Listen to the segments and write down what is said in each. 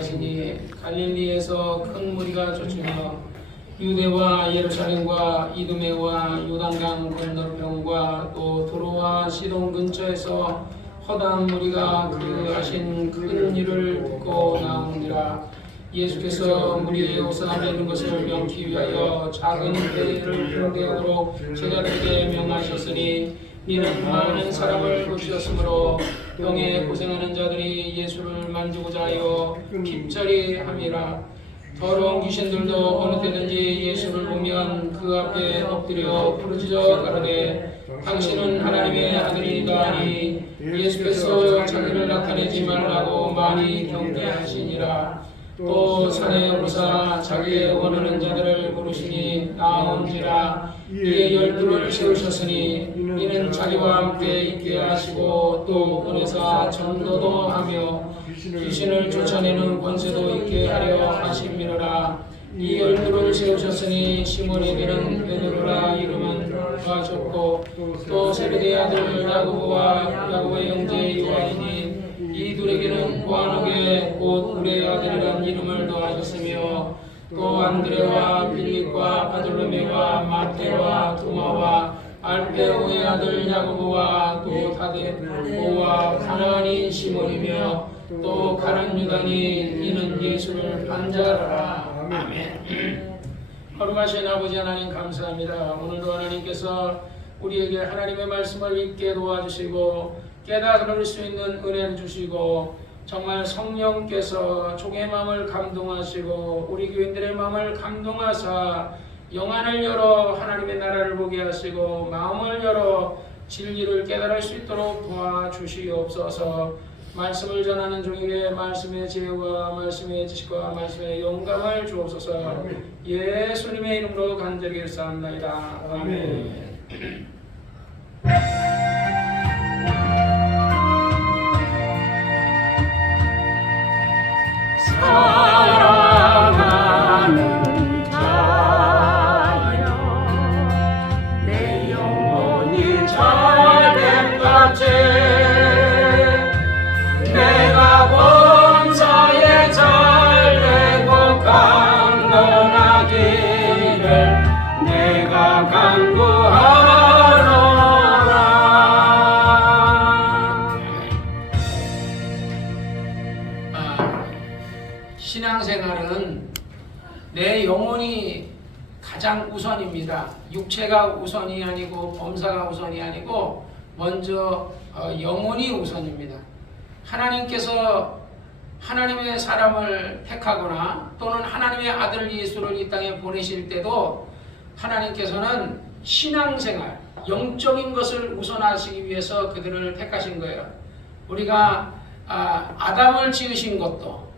하시니 갈릴리에서 큰 무리가 쫓으며 유대와 예루살렘과 이두메와 요단강 건너편과 또 도로와 시돈 근처에서 허다한 무리가 그 하신 큰 일을 듣고 나오니라. 예수께서 무리의 옷을 매는 것을 명키 위하여 작은 배를 분대하도록 제자들에게 명하셨으니 이는 많은 사람을 고치셨으므로 병에 고생하는 자들이 예수를 만지고자 하여 깁자리 함이라. 더러운 귀신들도 어느 때든지 예수를 보면 그 앞에 엎드려 부르짖어 가로되 당신은 하나님의 아들이다 하니 예수께서 자기를 나타내지 말라고 많이 경계하시니라. 또 산에 오르사 자기의 원하는 자들을 부르시니 나온지라. 이에 12를 세우셨으니 이는 자기와 함께 있게 하시고 또 보내사 전도도 하며 귀신을 쫓아내는 권세도 있게 하려 하심이로라. 이 12를 세우셨으니 시몬이 되는 베드로라 이름은 하셨고 또 세베대의 아들 야고보와 야고보의 형제 요한이니 이 둘에게는 보아너게 곧 우레의 아들이라는 이름을 더하셨으며 또 안드레와 빌립과 바돌로메와 마테와 도마와 알페오의 아들 야고보와 또 다데보와 가나안인 시몬이며 또 가룟 유다니 이는 예수를 반자라라. 아멘. 거룩하신 아버지 하나님 감사합니다. 오늘도 하나님께서 우리에게 하나님의 말씀을 읽게 도와주시고 깨달을 수 있는 은혜를 주시고 정말 성령께서 종의 마음을 감동하시고 우리 교인들의 마음을 감동하사 영안을 열어 하나님의 나라를 보게 하시고 마음을 열어 진리를 깨달을 수 있도록 도와주시옵소서. 말씀을 전하는 종에게 말씀의 지혜와 말씀의 지식과 말씀의 영감을 주옵소서. 예수님의 이름으로 간절히 일사합나이다. 아멘. 사랑하는 자여 내 영혼이 잘된 같이 내가 범사에 잘되고 강건하기를 내가 간구하노라. 신앙생활은 내 영혼이 가장 우선입니다. 육체가 우선이 아니고 범사가 우선이 아니고 먼저 영혼이 우선입니다. 하나님께서 하나님의 사람을 택하거나 또는 하나님의 아들 예수를 이 땅에 보내실 때도 하나님께서는 신앙생활, 영적인 것을 우선하시기 위해서 그들을 택하신 거예요. 우리가 아담을 지으신 것도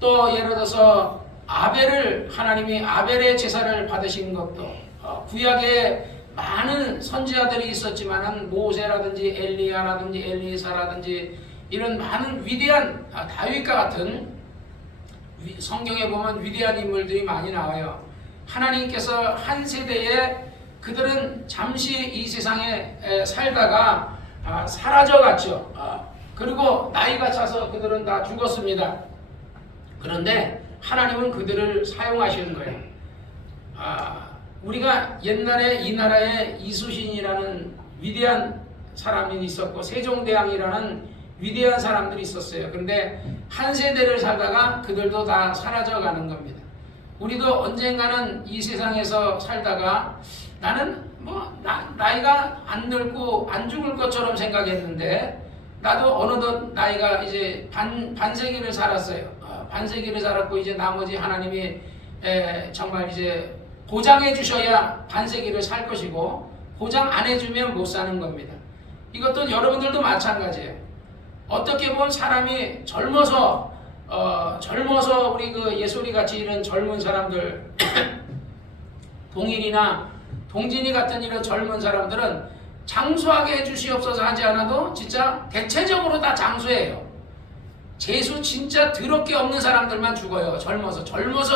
또 예를 들어서 하나님이 아벨의 제사를 받으신 것도 구약에 많은 선지자들이 있었지만은 모세라든지 엘리야라든지 엘리사라든지 이런 많은 위대한 다윗과 같은 성경에 보면 위대한 인물들이 많이 나와요. 하나님께서 한 세대에 그들은 잠시 이 세상에 살다가 사라져갔죠. 그리고 나이가 차서 그들은 다 죽었습니다. 그런데 하나님은 그들을 사용하시는 거예요. 우리가 옛날에 이 나라에 이수신이라는 위대한 사람이 있었고 세종대왕이라는 위대한 사람들이 있었어요. 그런데 한 세대를 살다가 그들도 다 사라져가는 겁니다. 우리도 언젠가는 이 세상에서 살다가 나는 나이가 안 늙고 안 죽을 것처럼 생각했는데 나도 어느덧 나이가 이제 반세기를 살았어요. 반세기를 살았고 이제 나머지 하나님이 정말 이제 보장해 주셔야 반세기를 살 것이고 보장 안 해주면 못 사는 겁니다. 이것도 여러분들도 마찬가지예요. 어떻게 보면 사람이 젊어서 우리 그 예솔이 같이 이런 젊은 사람들 동일이나 동진이 같은 이런 젊은 사람들은 장수하게 해주시옵소서 하지 않아도 진짜 대체적으로 다 장수해요. 재수 진짜 더럽게 없는 사람들만 죽어요. 젊어서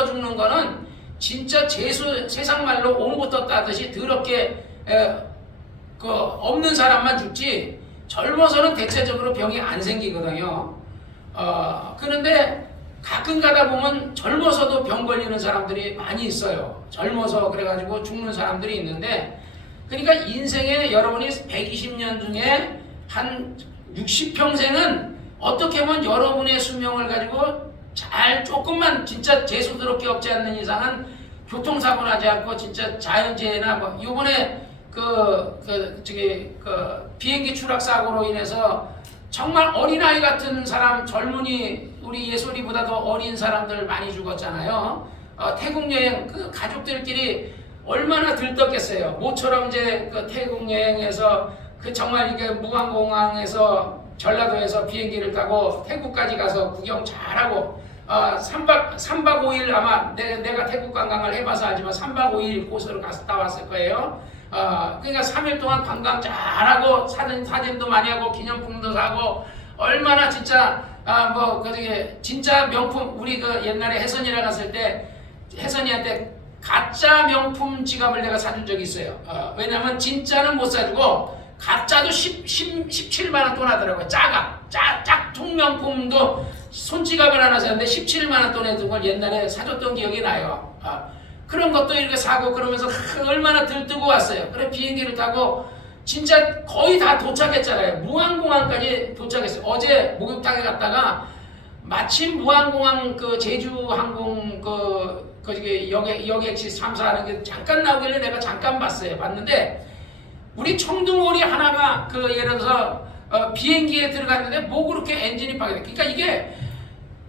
죽는 거는 진짜 재수 세상 말로 옹부터 따듯이 더럽게 없는 사람만 죽지 젊어서는 대체적으로 병이 안 생기거든요. 그런데 가끔 가다 보면 젊어서도 병 걸리는 사람들이 많이 있어요. 젊어서 그래가지고 죽는 사람들이 있는데, 그러니까 인생에 여러분이 120년 중에 한 60평생은 어떻게 보면 여러분의 수명을 가지고 잘 조금만 진짜 재수스럽게 없지 않는 이상은 교통사고 나지 않고 진짜 자연재해나 뭐 요번에 비행기 추락 사고로 인해서 정말 어린아이 같은 사람, 젊은이, 우리 예솔이보다도 어린 사람들 많이 죽었잖아요. 태국 여행 그 가족들끼리 얼마나 들떴겠어요. 모처럼 이제 그 태국 여행에서 그 정말 이게 무안공항에서 전라도에서 비행기를 타고 태국까지 가서 구경 잘하고 3박 5일 아마 내가 태국 관광을 해봐서 알지만 3박 5일 곳으로 갔다 왔을 거예요. 그러니까 3일 동안 관광 잘하고 사진도 많이 하고 기념품도 사고 얼마나 진짜 진짜 명품 우리 그 옛날에 혜선이랑 갔을 때 혜선이한테 가짜 명품 지갑을 내가 사준 적이 있어요. 왜냐면 진짜는 못 사주고 가짜도 17만 원 돈 하더라고요. 짝퉁 명품도 손지갑을 하나 샀는데 17만 원 돈 해둔 걸 옛날에 사줬던 기억이 나요. 그런 것도 이렇게 사고 그러면서 얼마나 들뜨고 왔어요. 그래 비행기를 타고 진짜 거의 다 도착했잖아요. 무안공항까지 도착했어요. 어제 목욕탕에 갔다가 마침 무안공항 그 제주항공 여객시 참사하는 게 잠깐 나오길래 내가 잠깐 봤어요. 봤는데 우리 청둥오리 하나가 예를 들어서 비행기에 들어갔는데 뭐 그렇게 엔진이 파괴돼. 그러니까 이게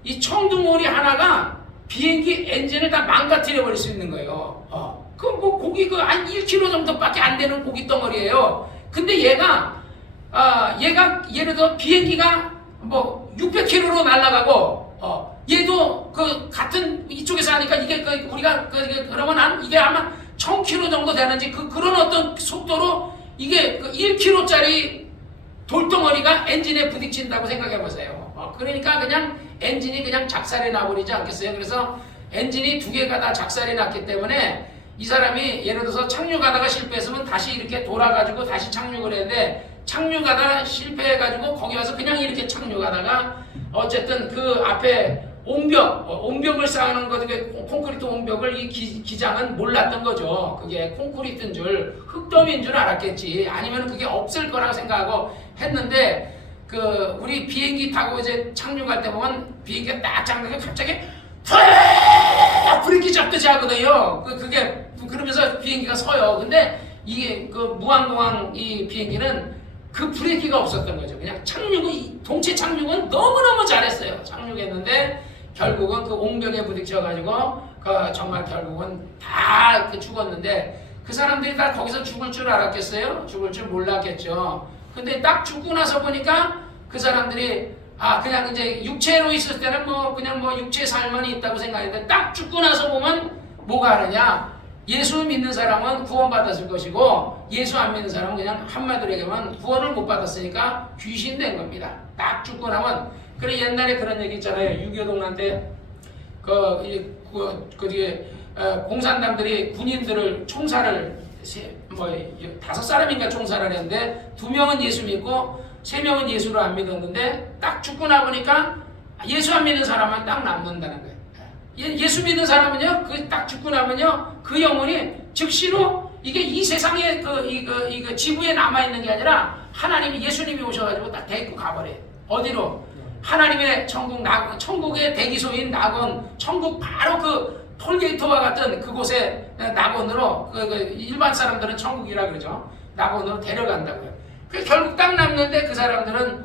이 청둥오리 하나가 비행기 엔진을 다 망가뜨려 버릴 수 있는 거예요. 뭐 고기 한 1kg 정도밖에 안 되는 고기 덩어리예요. 근데 얘가 예를 들어 비행기가 뭐 600km로 날아가고 얘도 같은 이쪽에서 하니까 이게 우리가 그러면 이게 아마 1000km 정도 되는지 그런 어떤 속도로 이게 1kg짜리 돌덩어리가 엔진에 부딪힌다고 생각해 보세요. 그러니까 그냥 엔진이 그냥 작살이 나버리지 않겠어요? 그래서 엔진이 두 개가 다 작살이 났기 때문에 이 사람이 예를 들어서 착륙하다가 실패했으면 다시 이렇게 돌아가지고 다시 착륙을 했는데 착륙하다가 실패해가지고 거기 와서 그냥 이렇게 착륙하다가 어쨌든 그 앞에 옹벽을 쌓는 거, 콘크리트 옹벽을 이 기장은 몰랐던 거죠. 그게 콘크리트인 줄, 흙더미인 줄 알았겠지. 아니면 그게 없을 거라고 생각하고 했는데, 우리 비행기 타고 이제 착륙할 때 보면 비행기가 딱 잡는데 갑자기 브레이크 잡듯이 하거든요. 그러면서 비행기가 서요. 근데 이게 무안공항 이 비행기는 그 브레이크가 없었던 거죠. 그냥 동체 착륙은 너무너무 잘했어요. 착륙했는데 결국은 그 옹벽에 부딪혀가지고 정말 결국은 다 죽었는데 그 사람들이 다 거기서 죽을 줄 알았겠어요? 죽을 줄 몰랐겠죠. 근데 딱 죽고 나서 보니까 그 사람들이 그냥 이제 육체로 있을 때는 그냥 육체 삶만이 있다고 생각했는데 딱 죽고 나서 보면 뭐가 하느냐? 예수 믿는 사람은 구원받았을 것이고 예수 안 믿는 사람은 그냥 한마디로 얘기하면 구원을 못 받았으니까 귀신 된 겁니다. 딱 죽고 나면 그래 옛날에 그런 얘기 있잖아요. 6.25 동란 때 공산당들이 군인들을 총살을 5사람인가 총살을 했는데 2명은 예수 믿고 3명은 예수를 안 믿었는데 딱 죽고 나보니까 예수 안 믿는 사람만 딱 남는다는 거예요. 예수 믿는 사람은요, 딱 죽고 나면요, 그 영혼이 즉시로 이게 이 세상에 지구에 남아있는 게 아니라 하나님이 예수님이 오셔가지고 딱 데리고 가버려요. 어디로? 하나님의 천국의 대기소인 낙원, 천국 바로 톨게이트와 같은 그곳에 낙원으로 일반 사람들은 천국이라 그러죠. 낙원으로 데려간다고요. 결국 딱 남는데 그 사람들은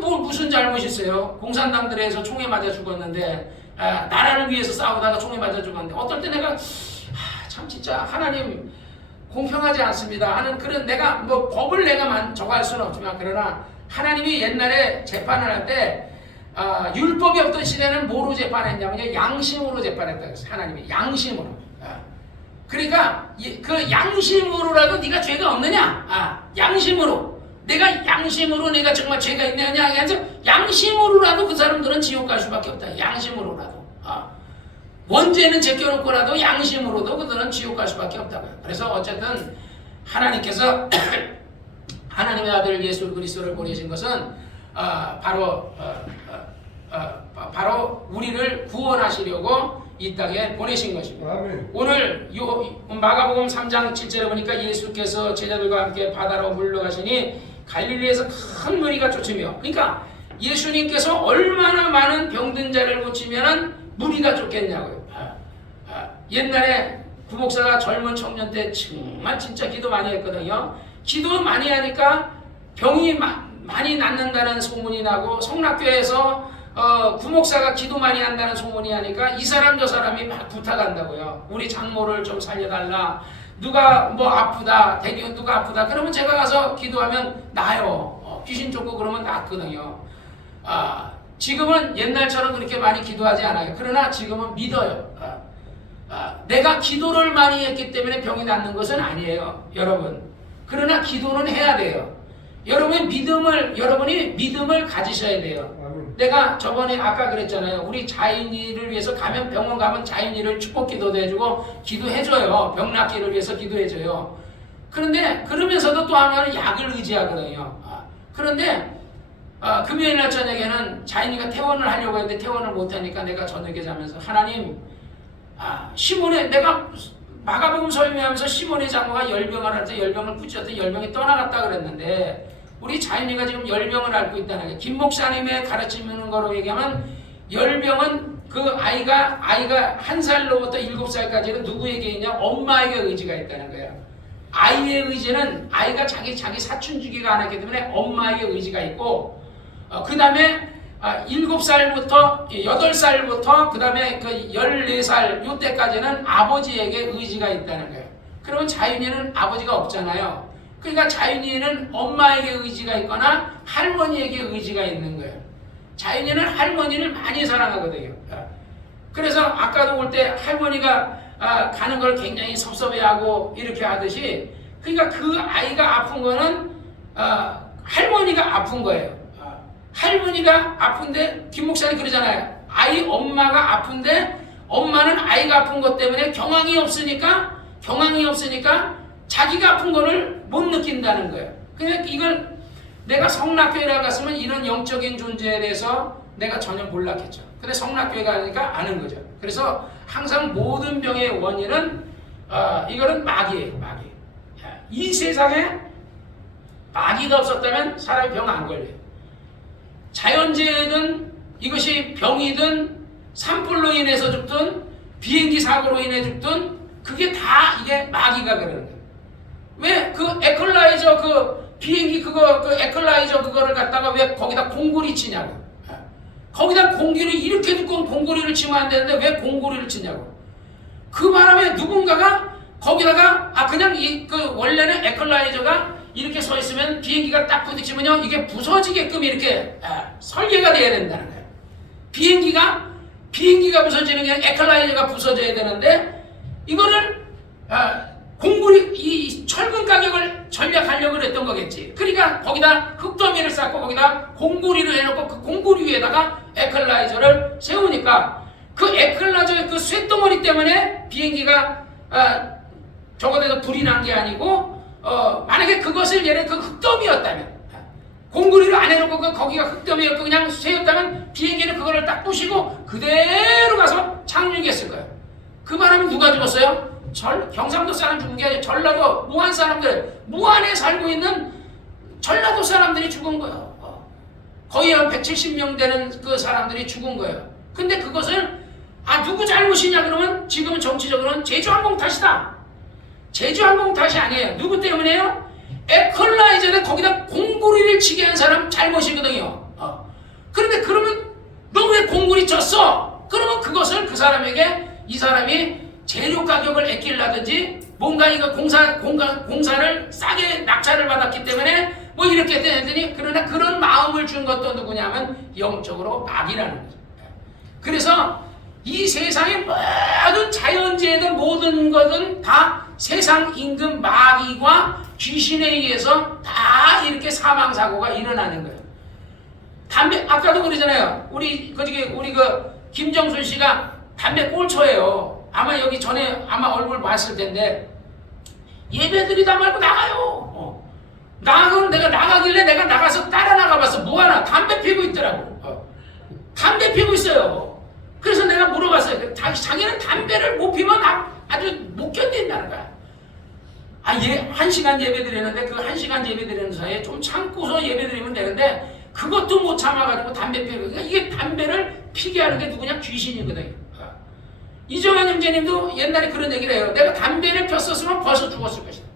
무슨 잘못이 있어요? 공산당들에서 총에 맞아 죽었는데 나라를 위해서 싸우다가 총에 맞아 죽었는데 어떨 때 내가 참 진짜 하나님 공평하지 않습니다 하는 그런 내가 법을 내가 정할 수는 없지만 그러나 하나님이 옛날에 재판을 할 때 율법이 없던 시대는 뭐로 재판했냐면요 양심으로 재판했다 그랬어요. 하나님이 양심으로. 그러니까 그 양심으로라도 네가 죄가 없느냐? 양심으로. 내가 양심으로 내가 정말 죄가 있느냐 해서 양심으로라도 그 사람들은 지옥 갈 수밖에 없다. 양심으로라도. 원죄는 제껴놓고라도 양심으로도 그들은 지옥 갈 수밖에 없다고요. 그래서 어쨌든 하나님께서 하나님의 아들 예수 그리스도를 보내신 것은 바로 바로 우리를 구원하시려고 이 땅에 보내신 것입니다. 아멘. 오늘 마가복음 3장 7절에 보니까 예수께서 제자들과 함께 바다로 물러가시니 갈릴리에서 큰 무리가 쫓으며, 그러니까 예수님께서 얼마나 많은 병든 자를 고치면 무리가 쫓겠냐고요. 옛날에 구목사가 젊은 청년 때 정말 진짜 기도 많이 했거든요. 기도 많이 하니까 병이 많이 낫는다는 소문이 나고, 성락교에서 구목사가 기도 많이 한다는 소문이 하니까 이 사람 저 사람이 막 부탁한다고요. 우리 장모를 좀 살려달라. 누가 뭐 아프다, 대기업 누가 아프다. 그러면 제가 가서 기도하면 나요. 귀신 쫓고 그러면 낫거든요. 지금은 옛날처럼 그렇게 많이 기도하지 않아요. 그러나 지금은 믿어요. 내가 기도를 많이 했기 때문에 병이 낫는 것은 아니에요, 여러분. 그러나 기도는 해야 돼요. 여러분이 믿음을 가지셔야 돼요. 아멘. 내가 저번에 아까 그랬잖아요. 우리 자연이를 위해서 병원 가면 자연이를 축복 기도도 해주고 기도해줘요. 병 낫기를 위해서 기도해줘요. 그런데 그러면서도 또 하나는 약을 의지하거든요. 그런데 금요일 날 저녁에는 자연이가 퇴원을 하려고 했는데 퇴원을 못하니까 내가 저녁에 자면서 하나님, 시몬의, 내가 마가복음 설명하면서 시몬의 장모가 열병을 할 때 열병을 붙였더니 열병이 떠나갔다 그랬는데, 우리 자연이가 지금 열병을 앓고 있다는 게, 김 목사님의 가르치는 거로 얘기하면 열병은 그 아이가 1살로부터 7살까지는 누구에게 있냐? 엄마에게 의지가 있다는 거예요. 아이의 의지는 아이가 자기 사춘주기가 안 했기 때문에 엄마에게 의지가 있고, 그 다음에 7살부터 8살부터 그 다음에 그 14살 요때까지는 아버지에게 의지가 있다는 거예요. 그러면 자윤이는 아버지가 없잖아요. 그러니까 자윤이는 엄마에게 의지가 있거나 할머니에게 의지가 있는 거예요. 자윤이는 할머니를 많이 사랑하거든요. 그래서 아까도 올 때 할머니가 가는 걸 굉장히 섭섭해하고 이렇게 하듯이, 그러니까 그 아이가 아픈 거는 할머니가 아픈 거예요. 할머니가 아픈데, 김 목사님 그러잖아요. 엄마가 아픈데 엄마는 아이가 아픈 것 때문에 경황이 없으니까 자기가 아픈 거를 못 느낀다는 거예요. 그러니까 이걸 내가 성락교회에 갔으면 이런 영적인 존재에 대해서 내가 전혀 몰랐겠죠. 근데 성락교회 가니까 아는 거죠. 그래서 항상 모든 병의 원인은 이거는 마귀예요. 마귀. 이 세상에 마귀가 없었다면 사람이 병 안 걸려요. 자연재해든 이것이 병이든 산불로 인해서 죽든 비행기 사고로 인해 죽든 그게 다 이게 마귀가 그러는 거예요. 왜 그 에컬라이저 그 비행기 그 에컬라이저 그거를 갖다가 왜 거기다 공구리 치냐고. 거기다 공구리, 이렇게 두꺼운 공구리를 치면 안 되는데 왜 공구리를 치냐고. 그 바람에 누군가가 거기다가 그냥 원래는 에컬라이저가 이렇게 서 있으면 비행기가 딱 부딪히면요 이게 부서지게끔 이렇게 설계가 돼야 된다는 거예요. 비행기가 부서지는 게 에컬라이저가 부서져야 되는데, 이거를 공구리, 이 철근 가격을 전략하려고 그랬던 거겠지. 그러니까 거기다 흙더미를 쌓고 거기다 공구리를 해놓고 그 공구리 위에다가 에컬라이저를 세우니까 그 에컬라이저의 그 쇳덩어리 때문에 비행기가 저거에서 불이 난 게 아니고, 만약에 그것을 예를 그 흙더미였다면, 공구리를 안 해놓고 거기가 흙더미였고 그냥 쇠였다면 비행기는 그거를 딱 부시고 그대로 가서 착륙했을 거예요. 그 바람에 누가 죽었어요? 경상도 사람 죽은 게 아니라 전라도 무안 사람들, 무안에 살고 있는 전라도 사람들이 죽은 거예요. 거의 한 170명 되는 그 사람들이 죽은 거예요. 근데 그것을 누구 잘못이냐 그러면 지금은 정치적으로는 제주항공 탓이다. 제주항공 탓이 아니에요. 누구 때문에요? 에컬라이저는 거기다 공구리를 치게 한 사람 잘못이거든요. 그런데 그러면 너 왜 공구리 쳤어? 그러면 그것을 그 사람에게, 이 사람이 재료 가격을 아끼려든지 뭔가 이거 공사를 싸게 낙찰을 받았기 때문에 뭐 이렇게 했더니, 그러나 그런 마음을 준 것도 누구냐면 영적으로 마귀라는 거죠. 그래서 이 세상의 모든 자연재해든 모든 것은 다 세상 임금 마귀와 귀신에 의해서 다 이렇게 사망사고가 일어나는 거예요. 담배, 아까도 그러잖아요. 우리 김정순 씨가 담배 꼴초예요. 아마 여기 전에 아마 얼굴 봤을 텐데, 예배드리다 말고 나가요. 내가 나가길래 내가 나가서 따라 나가봤어. 뭐하나? 담배 피우고 있더라고. 담배 피우고 있어요. 그래서 내가 물어봤어요. 자기는 담배를 못 피면 아주 못 견딘다는 거야. 예, 1시간 예배 드리는데 그 1시간 예배 드리는 사이에 좀 참고서 예배 드리면 되는데 그것도 못 참아가지고 담배 피우고. 그러니까 이게 담배를 피게 하는 게 누구냐? 귀신이거든요. 이정현 형제님도 옛날에 그런 얘기를 해요. 내가 담배를 폈었으면 벌써 죽었을 것이다.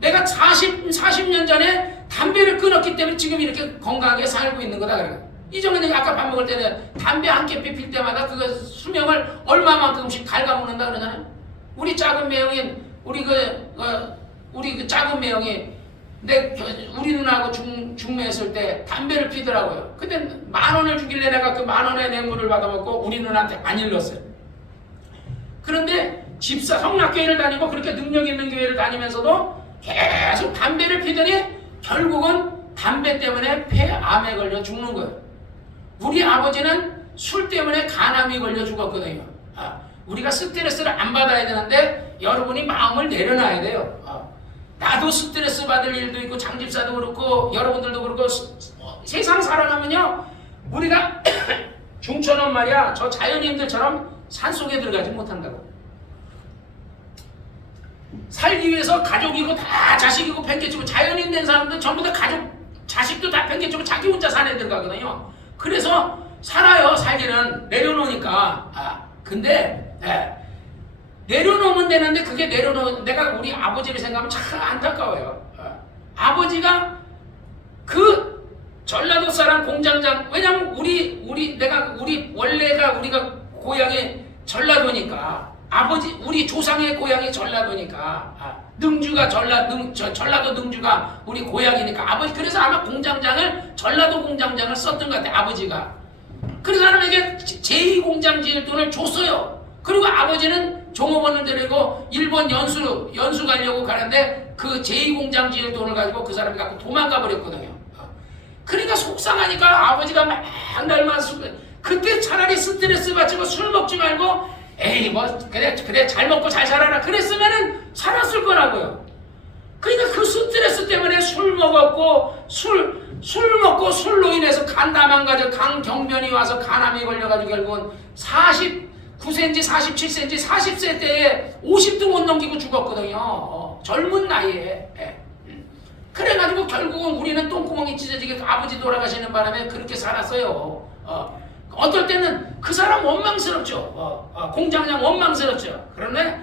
내가 40년 전에 담배를 끊었기 때문에 지금 이렇게 건강하게 살고 있는 거다. 그래요. 이정현 형이 아까 밥 먹을 때는 담배 한 개 피필 때마다 그거 수명을 얼마만큼씩 갉아먹는다 그러잖아요. 우리 작은 매형인 우리 그 작은 매형이 우리 누나하고 중매했을 때 담배를 피더라고요. 근데 10,000원을 주길래 내가 그 10,000원의 뇌물을 받아먹고 우리 누나한테 안 일렀어요. 그런데 집사 성락교회를 다니고 그렇게 능력 있는 교회를 다니면서도 계속 담배를 피더니 결국은 담배 때문에 폐암에 걸려 죽는 거예요. 우리 아버지는 술 때문에 간암이 걸려 죽었거든요. 우리가 스트레스를 안 받아야 되는데 여러분이 마음을 내려놔야 돼요. 나도 스트레스 받을 일도 있고 장집사도 그렇고 여러분들도 그렇고 세상 살아가면요 우리가 중천은 말이야 저 자연인들처럼 산속에 들어가지 못한다고. 살기 위해서 가족이고 다 자식이고 팽개치고 자연인 된 사람들 전부 다 가족 자식도 다 팽개치고 자기 혼자 산에 들어가거든요. 그래서 살아요. 살기는 내려놓으니까. 근데 내려놓으면 되는데 그게 내가 우리 아버지를 생각하면 참 안타까워요. 아버지가 그 전라도 사람 공장장, 왜냐면 원래가 우리가 고향이 전라도니까, 우리 조상의 고향이 전라도니까, 전라도 능주가 우리 고향이니까, 그래서 아마 전라도 공장장을 썼던 것 같아, 아버지가. 그 사람에게 제2공장 지을 돈을 줬어요. 그리고 아버지는 종업원을 데리고 일본 연수 가려고 가는데 그 제2공장 지을 돈을 가지고 그 사람이 갖고 도망가 버렸거든요. 그러니까 속상하니까 아버지가 맨날만 그때 차라리 스트레스 받지 술 먹지 말고 에이 그래 잘 먹고 잘 살아라 그랬으면은 살았을 거라고요. 그러니까 그 스트레스 때문에 술 먹고 술로 인해서 간 다 망가져 강경변이 와서 간암이 걸려가지고 결국은 49cm, 47cm, 40세 때에 50도 못 넘기고 죽었거든요. 젊은 나이에. 그래가지고 결국은 우리는 똥구멍이 찢어지게 아버지 돌아가시는 바람에 그렇게 살았어요. 어떨 때는 그 사람 원망스럽죠. 공장장 원망스럽죠. 그런데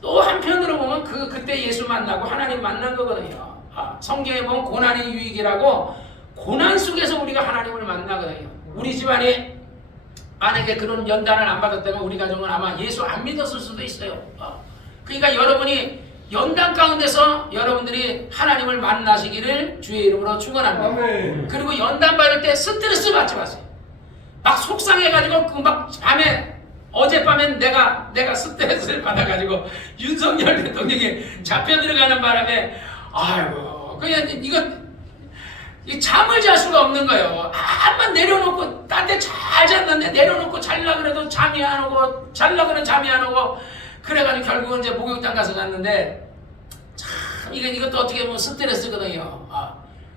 또 한편으로 보면 그때 예수 만나고 하나님 만난 거거든요. 성경에 보면 고난이 유익이라고 고난 속에서 우리가 하나님을 만나거든요. 우리 집안이 만약에 그런 연단을 안 받았다면 우리 가정은 아마 예수 안 믿었을 수도 있어요. 그러니까 여러분이 연단 가운데서 여러분들이 하나님을 만나시기를 주의 이름으로 축원합니다. 아멘. 그리고 연단 받을 때 스트레스 받지 마세요. 막 속상해가지고 막 어젯밤엔 내가 스트레스를 받아가지고 윤석열 대통령이 잡혀 들어가는 바람에 아이고 그냥 이 잠을 잘 수가 없는 거예요. 한번 내려놓고 딴 데 잘 잤는데 내려놓고 잘라 그래도 잠이 안 오고 잘라 그래도 잠이 안 오고 그래가지고 결국은 이제 목욕탕 가서 잤는데 참 이것도 어떻게 보면 스트레스거든요.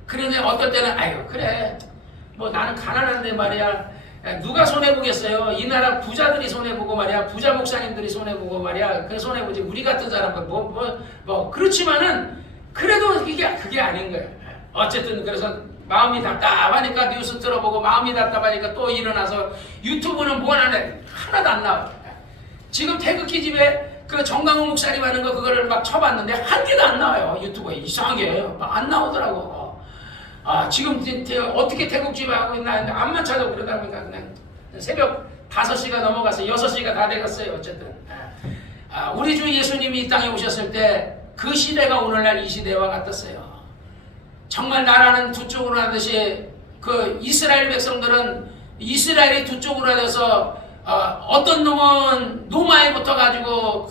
그런데 어떨 때는 아유 그래 뭐 나는 가난한데 말이야 누가 손해보겠어요. 이 나라 부자들이 손해보고 말이야 부자 목사님들이 손해보고 말이야 그 손해보지 우리 같은 사람은 뭐 그렇지만은 그래도 그게 아닌 거예요. 어쨌든 그래서 마음이 답답하니까 뉴스 들어보고 마음이 답답하니까 또 일어나서 유튜브는 뭐 하나도 안 나와. 지금 태극기 집에 그 정강훈 목사님 하는 거 그거를 막 쳐봤는데 한 개도 안 나와요. 유튜브에 이상하게 막 안 나오더라고. 지금 어떻게 태극집 하고 있나 했는데 안만 찾아고 그러다 보니까 그냥 새벽 5시가 넘어가서 6시가 다 돼갔어요. 어쨌든 우리 주 예수님이 이 땅에 오셨을 때 그 시대가 오늘날 이 시대와 같았어요. 정말 나라는 두 쪽으로 하듯이 그 이스라엘 백성들은 이스라엘이 두 쪽으로 하여서 어떤 놈은 노마에 붙어가지고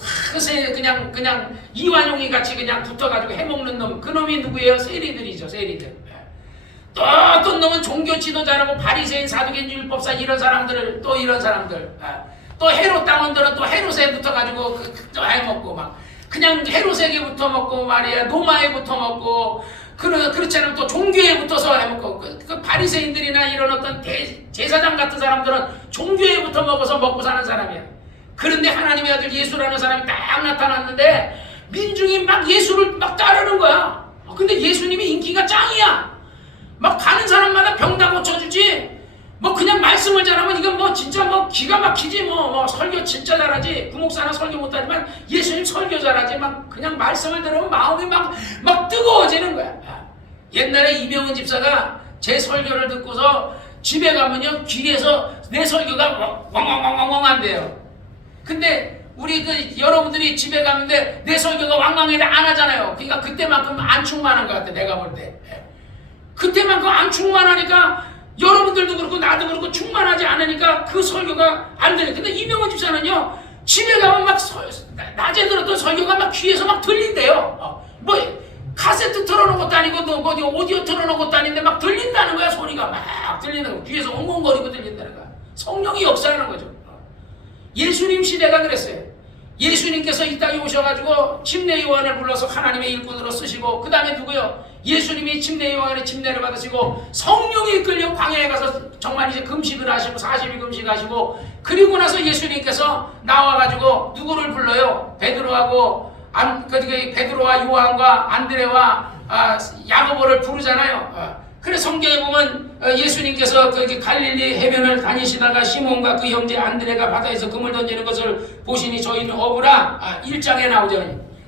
그냥 이완용이 같이 그냥 붙어가지고 해먹는 놈 그 놈이 누구예요? 세리들이죠. 세리들. 또 어떤 놈은 종교 지도자라고 바리새인 사두개인 율법사 이런 사람들 또 헤롯 당원들은 또 헤롯에 붙어가지고 또 해먹고 막 그냥 헤롯에게 붙어먹고 말이야 노마에 붙어먹고 그렇지 않으면 또 종교에 붙어서 해먹고 그 바리새인들이나 이런 어떤 제사장 같은 사람들은 종교에 붙어 먹어서 먹고 사는 사람이야. 그런데 하나님의 아들 예수라는 사람이 딱 나타났는데 민중이 막 예수를 막 따르는 거야. 근데 예수님이 인기가 짱이야. 막 가는 사람마다 병 다 고쳐주지. 뭐 그냥 말씀을 잘하면 이건 뭐 진짜 뭐 기가 막히지. 뭐 설교 진짜 잘하지. 구목사는 설교 못하지만 예수님 설교 잘하지. 막 그냥 말씀을 들으면 마음이 막 뜨거워지는 거야. 옛날에 이명훈 집사가 제 설교를 듣고서 집에 가면요 귀에서 내 설교가 왕왕왕왕왕 한대요. 근데 우리 여러분들이 집에 가는데 내 설교가 왕왕이 안 하잖아요. 그러니까 그때만큼 안 충만한 것 같아 내가 볼 때. 그때만큼 안 충만하니까 여러분들도 그렇고 나도 그렇고 충만하지 않으니까 그 설교가 안 되네. 근데 이명훈 집사는요 집에 가면 막 낮에 들었던 설교가 막 귀에서 막 들린대요. 뭐 카세트 틀어놓은 것도 아니고 뭐 오디오 틀어놓은 것도 아닌데 막 들린다는 거야. 소리가 막 들리는 거야. 귀에서 엉엉거리고 들린다는 거야. 성령이 역사하는 거죠. 예수님 시대가 그랬어요. 예수님께서 이 땅에 오셔가지고 침례 요한을 불러서 하나님의 일꾼으로 쓰시고 그 다음에 누구요? 예수님이 침례 요한의 침례를 받으시고 성령이 이끌려 광야에 가서 정말 이제 금식을 하시고 40일 금식하시고 그리고 나서 예수님께서 나와가지고 누구를 불러요? 베드로하고 베드로와 요한과 안드레와 야고보를 부르잖아요. 그래서 성경에 보면 예수님께서 갈릴리 해변을 다니시다가 시몬과 그 형제 안드레가 바다에서 금을 던지는 것을 보시니 저희는 어부라 1장에 나오죠.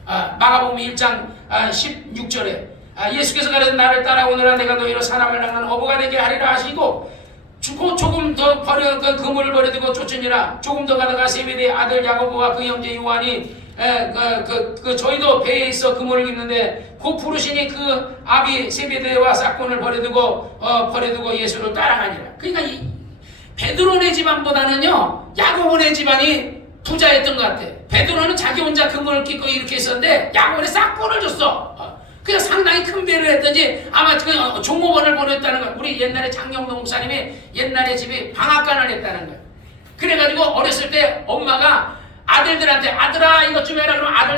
마가복음 1장 16절에 예수께서 가라사대 나를 따라오너라 내가 너희로 사람을 낚는 어부가 되게 하리라 하시고 조금 더 그 그물을 버려두고 쫓으니라. 조금 더 가다가 세베대의 아들 야고보와 그 형제 요한이 저희도 배에 있어 그물을 깁는데 곧 부르시니 그 아비 세베대와 싹꾼을 버려두고 예수를 따라가니라. 그러니까 이 베드로네 집안보다는요 야고보네 집안이 부자였던 것 같아. 베드로는 자기 혼자 그물을 끼고 이렇게 있었는데 야고보는 싹꾼을 줬어. 그냥 상당히 큰 배를 했던지 아마 그 종업원을 보냈다는 거야. 우리 옛날에 장경동 목사님이 옛날에 집이 방앗간을 했다는 거야. 그래가지고 어렸을 때 엄마가 아들들한테 아들아 이것 좀 해라 그러면 아들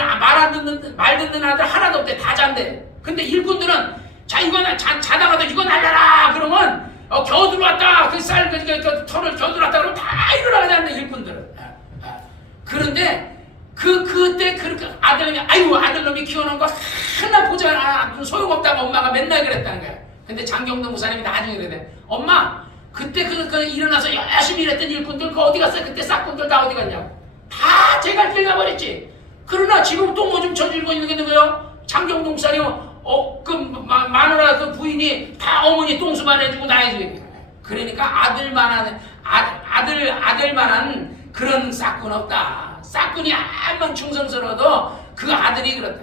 말 듣는 아들 하나도 없대. 다 잔대. 근데 일꾼들은 자 이거 자다가도 이거 날려라 그러면 겨우 들어왔다 그 털을 겨우 들어왔다 그러면 다 일어나가지 않는 일꾼들은. 그런데 그때 그렇게 아들놈이 키워놓은 거 하나 보자 소용없다고 엄마가 맨날 그랬다는 거야. 근데 장경동 목사님이 나중에 그러네. 엄마 그때 일어나서 열심히 일했던 일꾼들 그 어디 갔어요? 그때 싹꾼들 다 어디 갔냐고. 다 제갈길 가버렸지. 그러나 지금 또 뭐 좀 저질고 있는 게 누구요? 장경동 목사님 마누라 그 부인이 다 어머니 똥수만 해주고 나 해주고. 그러니까 아들만한 그런 싹꾼 없다. 싹꾼이 암만 충성스러워도 그 아들이 그렇다.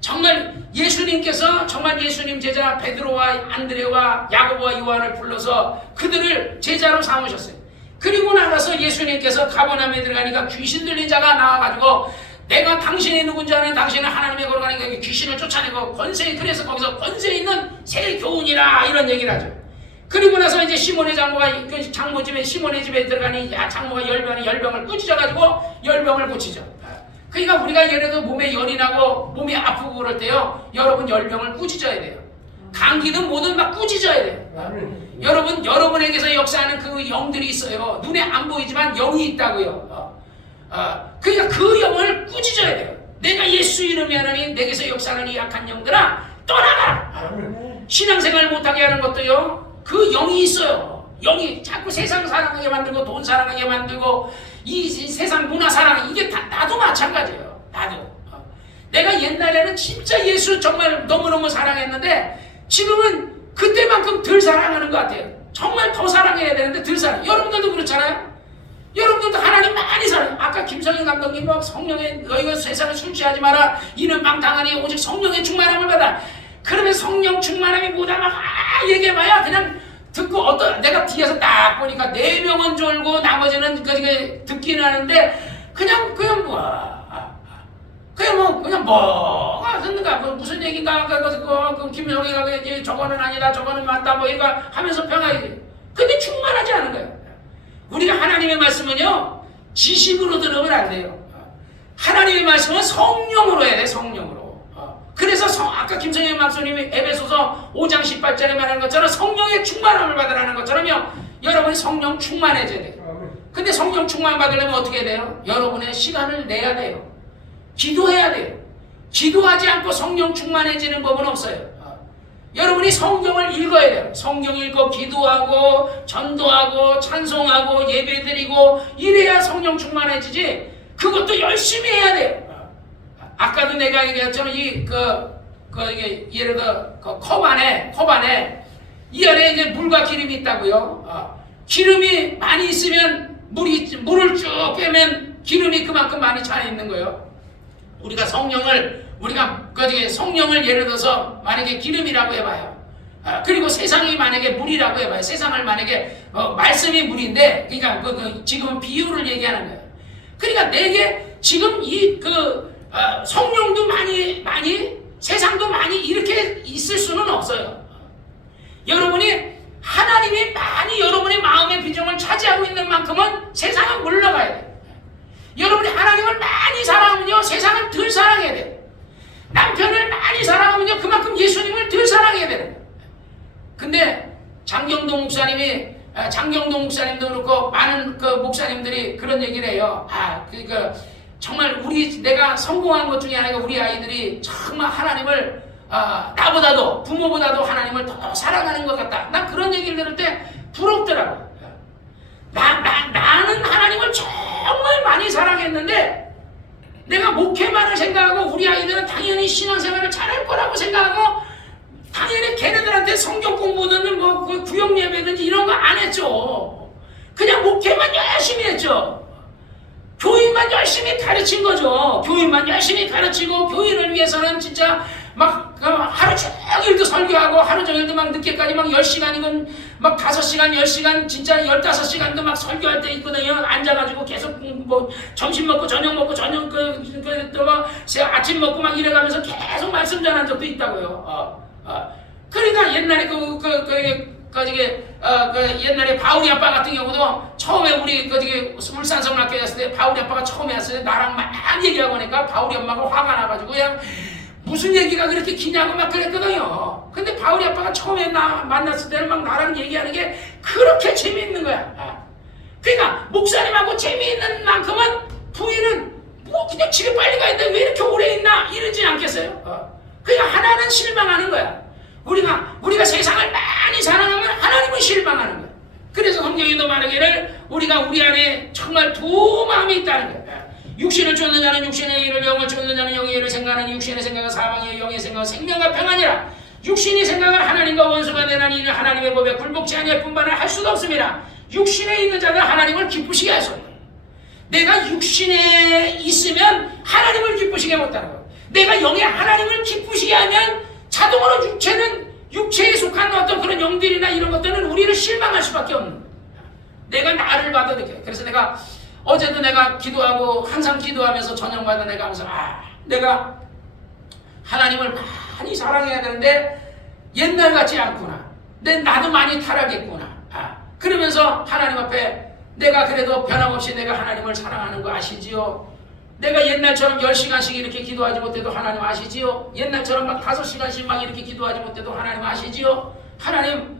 정말 예수님께서 정말 예수님 제자 베드로와 안드레와 야고보와 요한을 불러서 그들을 제자로 삼으셨어요. 그리고 나가서 예수님께서 가버나움에 들어가니까 귀신 들린 자가 나와가지고 내가 당신이 누군지 아는 당신은 하나님의 거룩하니까 귀신을 쫓아내고 그래서 거기서 권세 있는 새 교훈이라 이런 얘기를 하죠. 그리고 나서 이제 시몬의 장모 집에 시몬의 집에 들어가니 장모가 열병을 꾸짖어가지고 열병을 고치죠. 그러니까 우리가 예를 들어 몸에 열이 나고 몸이 아프고 그럴 때요 여러분 열병을 꾸짖어야 돼요. 감기는 뭐든 막 꾸짖어야 돼요. 여러분에게서 역사하는 그 영들이 있어요. 눈에 안 보이지만 영이 있다고요. 그러니까 그 영을 꾸짖어야 돼요. 내가 예수 이름이 하나니 내게서 역사하는 이 약한 영들아 떠나가라. 신앙생활 못하게 하는 것도요 그 영이 있어요. 영이 자꾸 세상 사랑하게 만들고 돈 사랑하게 만들고 이 세상 문화 사랑 이게 다 나도 마찬가지예요. 나도 내가 옛날에는 진짜 예수 정말 너무너무 사랑했는데 지금은 그때만큼 덜 사랑하는 것 같아요. 정말 더 사랑해야 되는데 덜 사랑. 여러분들도 그렇잖아요. 여러분들도 하나님 많이 사랑해요. 아까 김성희 감독님 성령의 너희가 세상에 술 취하지 마라 이는 망당하니 오직 성령의 충만함을 받아. 그러면 성령 충만함이 뭐다 막 얘기해봐야 그냥 듣고 내가 뒤에서 딱 보니까 4명은 졸고 나머지는 듣기는 하는데 그냥 듣는가 무슨 얘기인가 그 김성희가 저거는 아니다 저거는 맞다 뭐 이거 하면서 평하게. 근데 충만하지 않은 거예요. 우리가 하나님의 말씀은요 지식으로 들으면 안 돼요. 하나님의 말씀은 성령으로 해야 돼. 성령으로. 그래서 아까 김성현 목사님이 에베소서 5장 18절에 말하는 것처럼 성령의 충만함을 받으라는 것처럼요. 여러분이 성령 충만해져야 돼요. 근데 성령 충만 받으려면 어떻게 돼요? 여러분의 시간을 내야 돼요. 기도해야 돼요. 기도하지 않고 성령 충만해지는 법은 없어요. 여러분이 성경을 읽어야 돼요. 성경 읽고 기도하고 전도하고 찬송하고 예배드리고 이래야 성령 충만해지지. 그것도 열심히 해야 돼요. 아까도 내가 얘기했잖아. 이게 예를 들어 컵 안에 이 안에 이제 물과 기름이 있다고요. 기름이 많이 있으면 물을 쭉 빼면 기름이 그만큼 많이 차 있는 거예요. 우리가 성령을 예를 들어서 만약에 기름이라고 해봐요. 그리고 세상이 만약에 물이라고 해봐요. 세상을 만약에 말씀이 물인데, 그러니까 지금은 비유를 얘기하는 거예요. 그러니까 내게 지금 성령도 많이 세상도 많이 이렇게 있을 수는 없어요. 여러분이 하나님이 많이 여러분의 마음의 비중을 차지하고 있는 만큼은 세상은 물러가야 돼요. 여러분이 하나님을 많이 사랑하면요 세상을 덜 사랑해야 돼요. 남편을 많이 사랑하면요 그만큼 예수님을 덜 사랑해야 돼요. 근데 장경동 목사님도 그렇고 많은 그 목사님들이 그런 얘기를 해요. 그러니까 정말 내가 성공한 것 중에 하나가 우리 아이들이 정말 하나님을 나보다도 부모보다도 하나님을 더 사랑하는 것 같다. 난 그런 얘기를 들을 때 부럽더라고. 나는 하나님을 정말 많이 사랑했는데 내가 목회만을 생각하고 우리 아이들은 당연히 신앙생활을 잘할 거라고 생각하고 당연히 걔네들한테 성경 공부든 구역 예배든지 이런 거 안 했죠. 그냥 목회만 열심히 했죠. 교인만 열심히 가르친 거죠. 교인만 열심히 가르치고 교인을 위해서는 진짜 막 하루 종일도 설교하고 하루 종일도 막 늦게까지 막 10시간이건 막 5시간 10시간 진짜 15시간도 막 설교할 때 있거든요. 앉아가지고 계속 점심 먹고 저녁 먹고 저녁 또 막 아침 먹고 막 이래가면서 계속 말씀 전한 적도 있다고요. 그러니까 옛날에 옛날에 바울이 아빠 같은 경우도 처음에 우리 울산성락교회 갔을 때 바울이 아빠가 처음에 왔을 때 나랑 막 얘기하고 하니까 바울이 엄마가 화가 나가지고 그냥 무슨 얘기가 그렇게 기냐고 막 그랬거든요. 근데 바울이 아빠가 처음에 나 만났을 때는 막 나랑 얘기하는 게 그렇게 재미있는 거야. 그러니까 목사님하고 재미있는 만큼은 부인은 그냥 집에 빨리 가야 돼. 왜 이렇게 오래 있나? 이러지 않겠어요? 그러니까 하나는 실망하는 거야. 우리가 세상을 많이 사랑하면 하나님은 실망하는 거야. 그래서 성경에도 말하기를 우리가 우리 안에 정말 두 마음이 있다는 거야. 육신을 쫓는 자는 육신의 일을, 영을 쫓는 자는 영의 일을 생각하는 육신의 생각은 사방이요 영의 생각은 생명과 평안이라. 육신이 생각은 하나님과 원수가 되나니 이는 하나님의 법에 굴복지 아니할 뿐만을 할 수도 없습니다. 육신에 있는 자는 하나님을 기쁘시게 할 수 없다. 내가 육신에 있으면 하나님을 기쁘시게 못하는 거야. 내가 영의 하나님을 기쁘시게 하면 자동으로 육체에 속한 어떤 그런 영들이나 이런 것들은 우리를 실망할 수밖에 없는 거야. 내가 나를 받아들여. 그래서 내가 어제도 내가 기도하고 항상 기도하면서 저녁마다 내가 하면서 내가 하나님을 많이 사랑해야 되는데 옛날 같지 않구나. 나도 많이 타락했구나. 그러면서 하나님 앞에 내가 그래도 변함없이 내가 하나님을 사랑하는 거 아시지요? 내가 옛날처럼 10시간씩 이렇게 기도하지 못해도 하나님 아시지요? 옛날처럼 막 5시간씩 막 이렇게 기도하지 못해도 하나님 아시지요? 하나님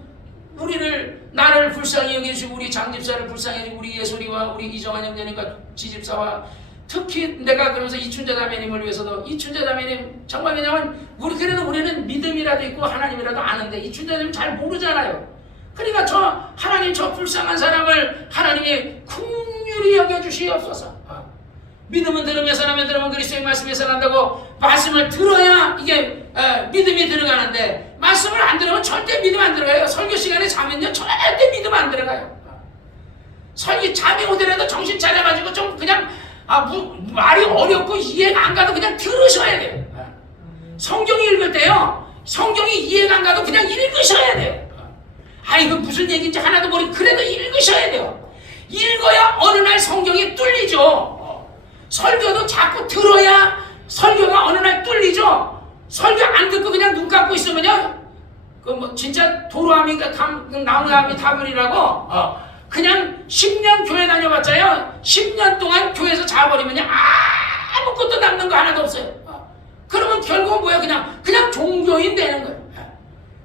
나를 불쌍히 여겨주시고 우리 장집사를 불쌍히 여기고 우리 예솔이와 우리 이정환 형제님과 지집사와 특히 내가 그러면서 이춘자 자매님을 위해서도 이춘자 자매님 정말 왜냐면 우리는 믿음이라도 있고 하나님이라도 아는데 이춘자 자매님 잘 모르잖아요. 그러니까 하나님 저 불쌍한 사람을 하나님이 긍휼히 여겨주시옵소서. 믿음은 들으면서 나면 들으면 그리스도의 말씀에서 난다고 말씀을 들어야 이게 믿음이 들어가는데 말씀을 안 들으면 절대 믿음 안 들어가요. 설교 시간에 자면요 절대 믿음 안 들어가요. 잠이 오더라도 정신 차려가지고 좀 그냥 말이 어렵고 이해가 안 가도 그냥 들으셔야 돼요. 성경 읽을 때요 성경이 이해가 안 가도 그냥 읽으셔야 돼요. 이거 무슨 얘기인지 하나도 모르고 그래도 읽으셔야 돼요. 읽어야 어느 날 성경이 뚫리죠. 설교도 자꾸 들어야 설교가 어느 날 뚫리죠. 설교 안 듣고 그냥 눈 감고 있으면요 진짜 도로함인가 나무함이 다물이라고 그냥 10년 교회 다녀봤자요 10년 동안 교회에서 자버리면요 아무것도 남는 거 하나도 없어요. 그러면 결국은 뭐야? 그냥 종교인 되는 거예요.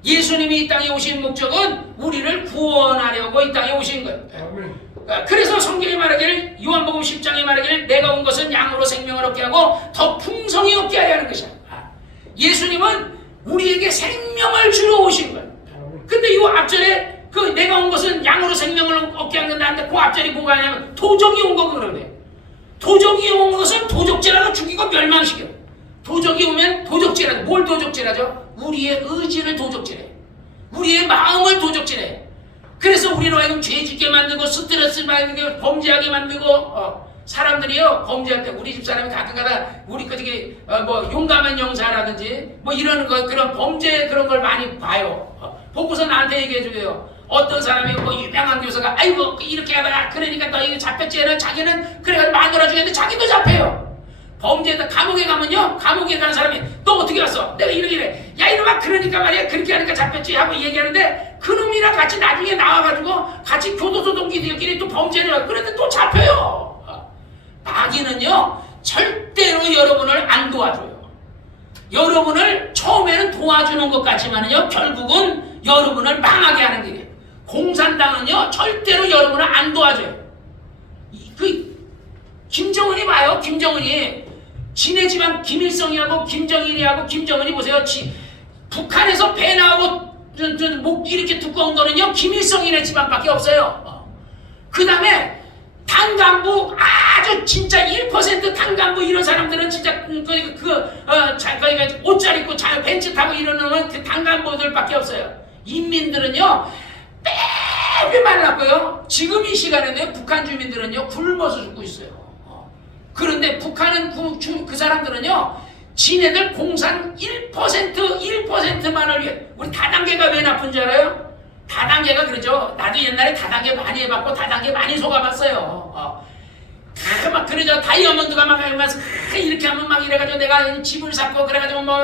예수님이 이 땅에 오신 목적은 우리를 구원하려고 이 땅에 오신 거예요. 그래서 성경이 말하기를, 요한복음 10장에 말하기를, 내가 온 것은 양으로 생명을 얻게 하고 더 풍성히 얻게 하려 하는 것이야. 예수님은 우리에게 생명을 주러 오신 거예요. 근데 이 앞절에 내가 온 것은 양으로 생명을 얻게 하는데 그 앞절이 뭐가 하냐면 도적이 온 거고 그러네. 도적이 온 것은 도적질하고 죽이고 멸망시켜. 도적이 오면 도적질하죠. 뭘 도적질하죠? 우리의 의지를 도적질해. 우리의 마음을 도적질해. 그래서 우리로 하여금 죄짓게 만들고 스트레스 만들고 범죄하게 만들고 사람들이요 범죄할 때 우리 집 사람이 가끔가다 우리 뭐 용감한 영사라든지 뭐 이런 거 그런 범죄 그런 걸 많이 봐요. 보고서 나한테 얘기해줘요. 어떤 사람이 뭐 유명한 교사가 아이고 이렇게 하다가 그러니까 너 이거 잡혔지는 자기는 그래가지고 마누라 죽였는데 자기도 잡혀요. 범죄에다 감옥에 가면요 감옥에 간 사람이 너 어떻게 왔어? 내가 이래 야 이놈아 그러니까 말이야 그렇게 하니까 잡혔지 하고 얘기하는데 그놈이랑 같이 나중에 나와가지고 같이 교도소 동기들끼리 또 범죄를 하고 그런데 또 잡혀요. 마귀는요 절대로 여러분을 안 도와줘요. 여러분을 처음에는 도와주는 것 같지만요 결국은 여러분을 망하게 하는 길이에요. 공산당은요 절대로 여러분을 안 도와줘요. 김정은이 봐요. 김정은이 지네 집안 김일성이하고 김정일이하고 김정은이 보세요. 북한에서 배 나오고 목 이렇게 두꺼운 거는요 김일성이네 집안밖에 없어요. 그 다음에 당 간부 아주 진짜 1% 당 간부 이런 사람들은 진짜 옷 잘 입고 벤츠 타고 이러는 그 당 간부들밖에 없어요. 인민들은요 빼빼 말랐고요. 지금 이 시간에는 북한 주민들은요 굶어서 죽고 있어요. 그런데 북한은 그 사람들은요 지네들 공산 1%만을 위해 우리 다단계가 왜 나쁜 줄 알아요? 다단계가 그러죠. 나도 옛날에 다단계 많이 해봤고 다단계 많이 속아봤어요. 막 그러죠. 다이아몬드가 막 이렇게 하면 막 이래가지고 내가 집을 샀고 그래가지고 뭐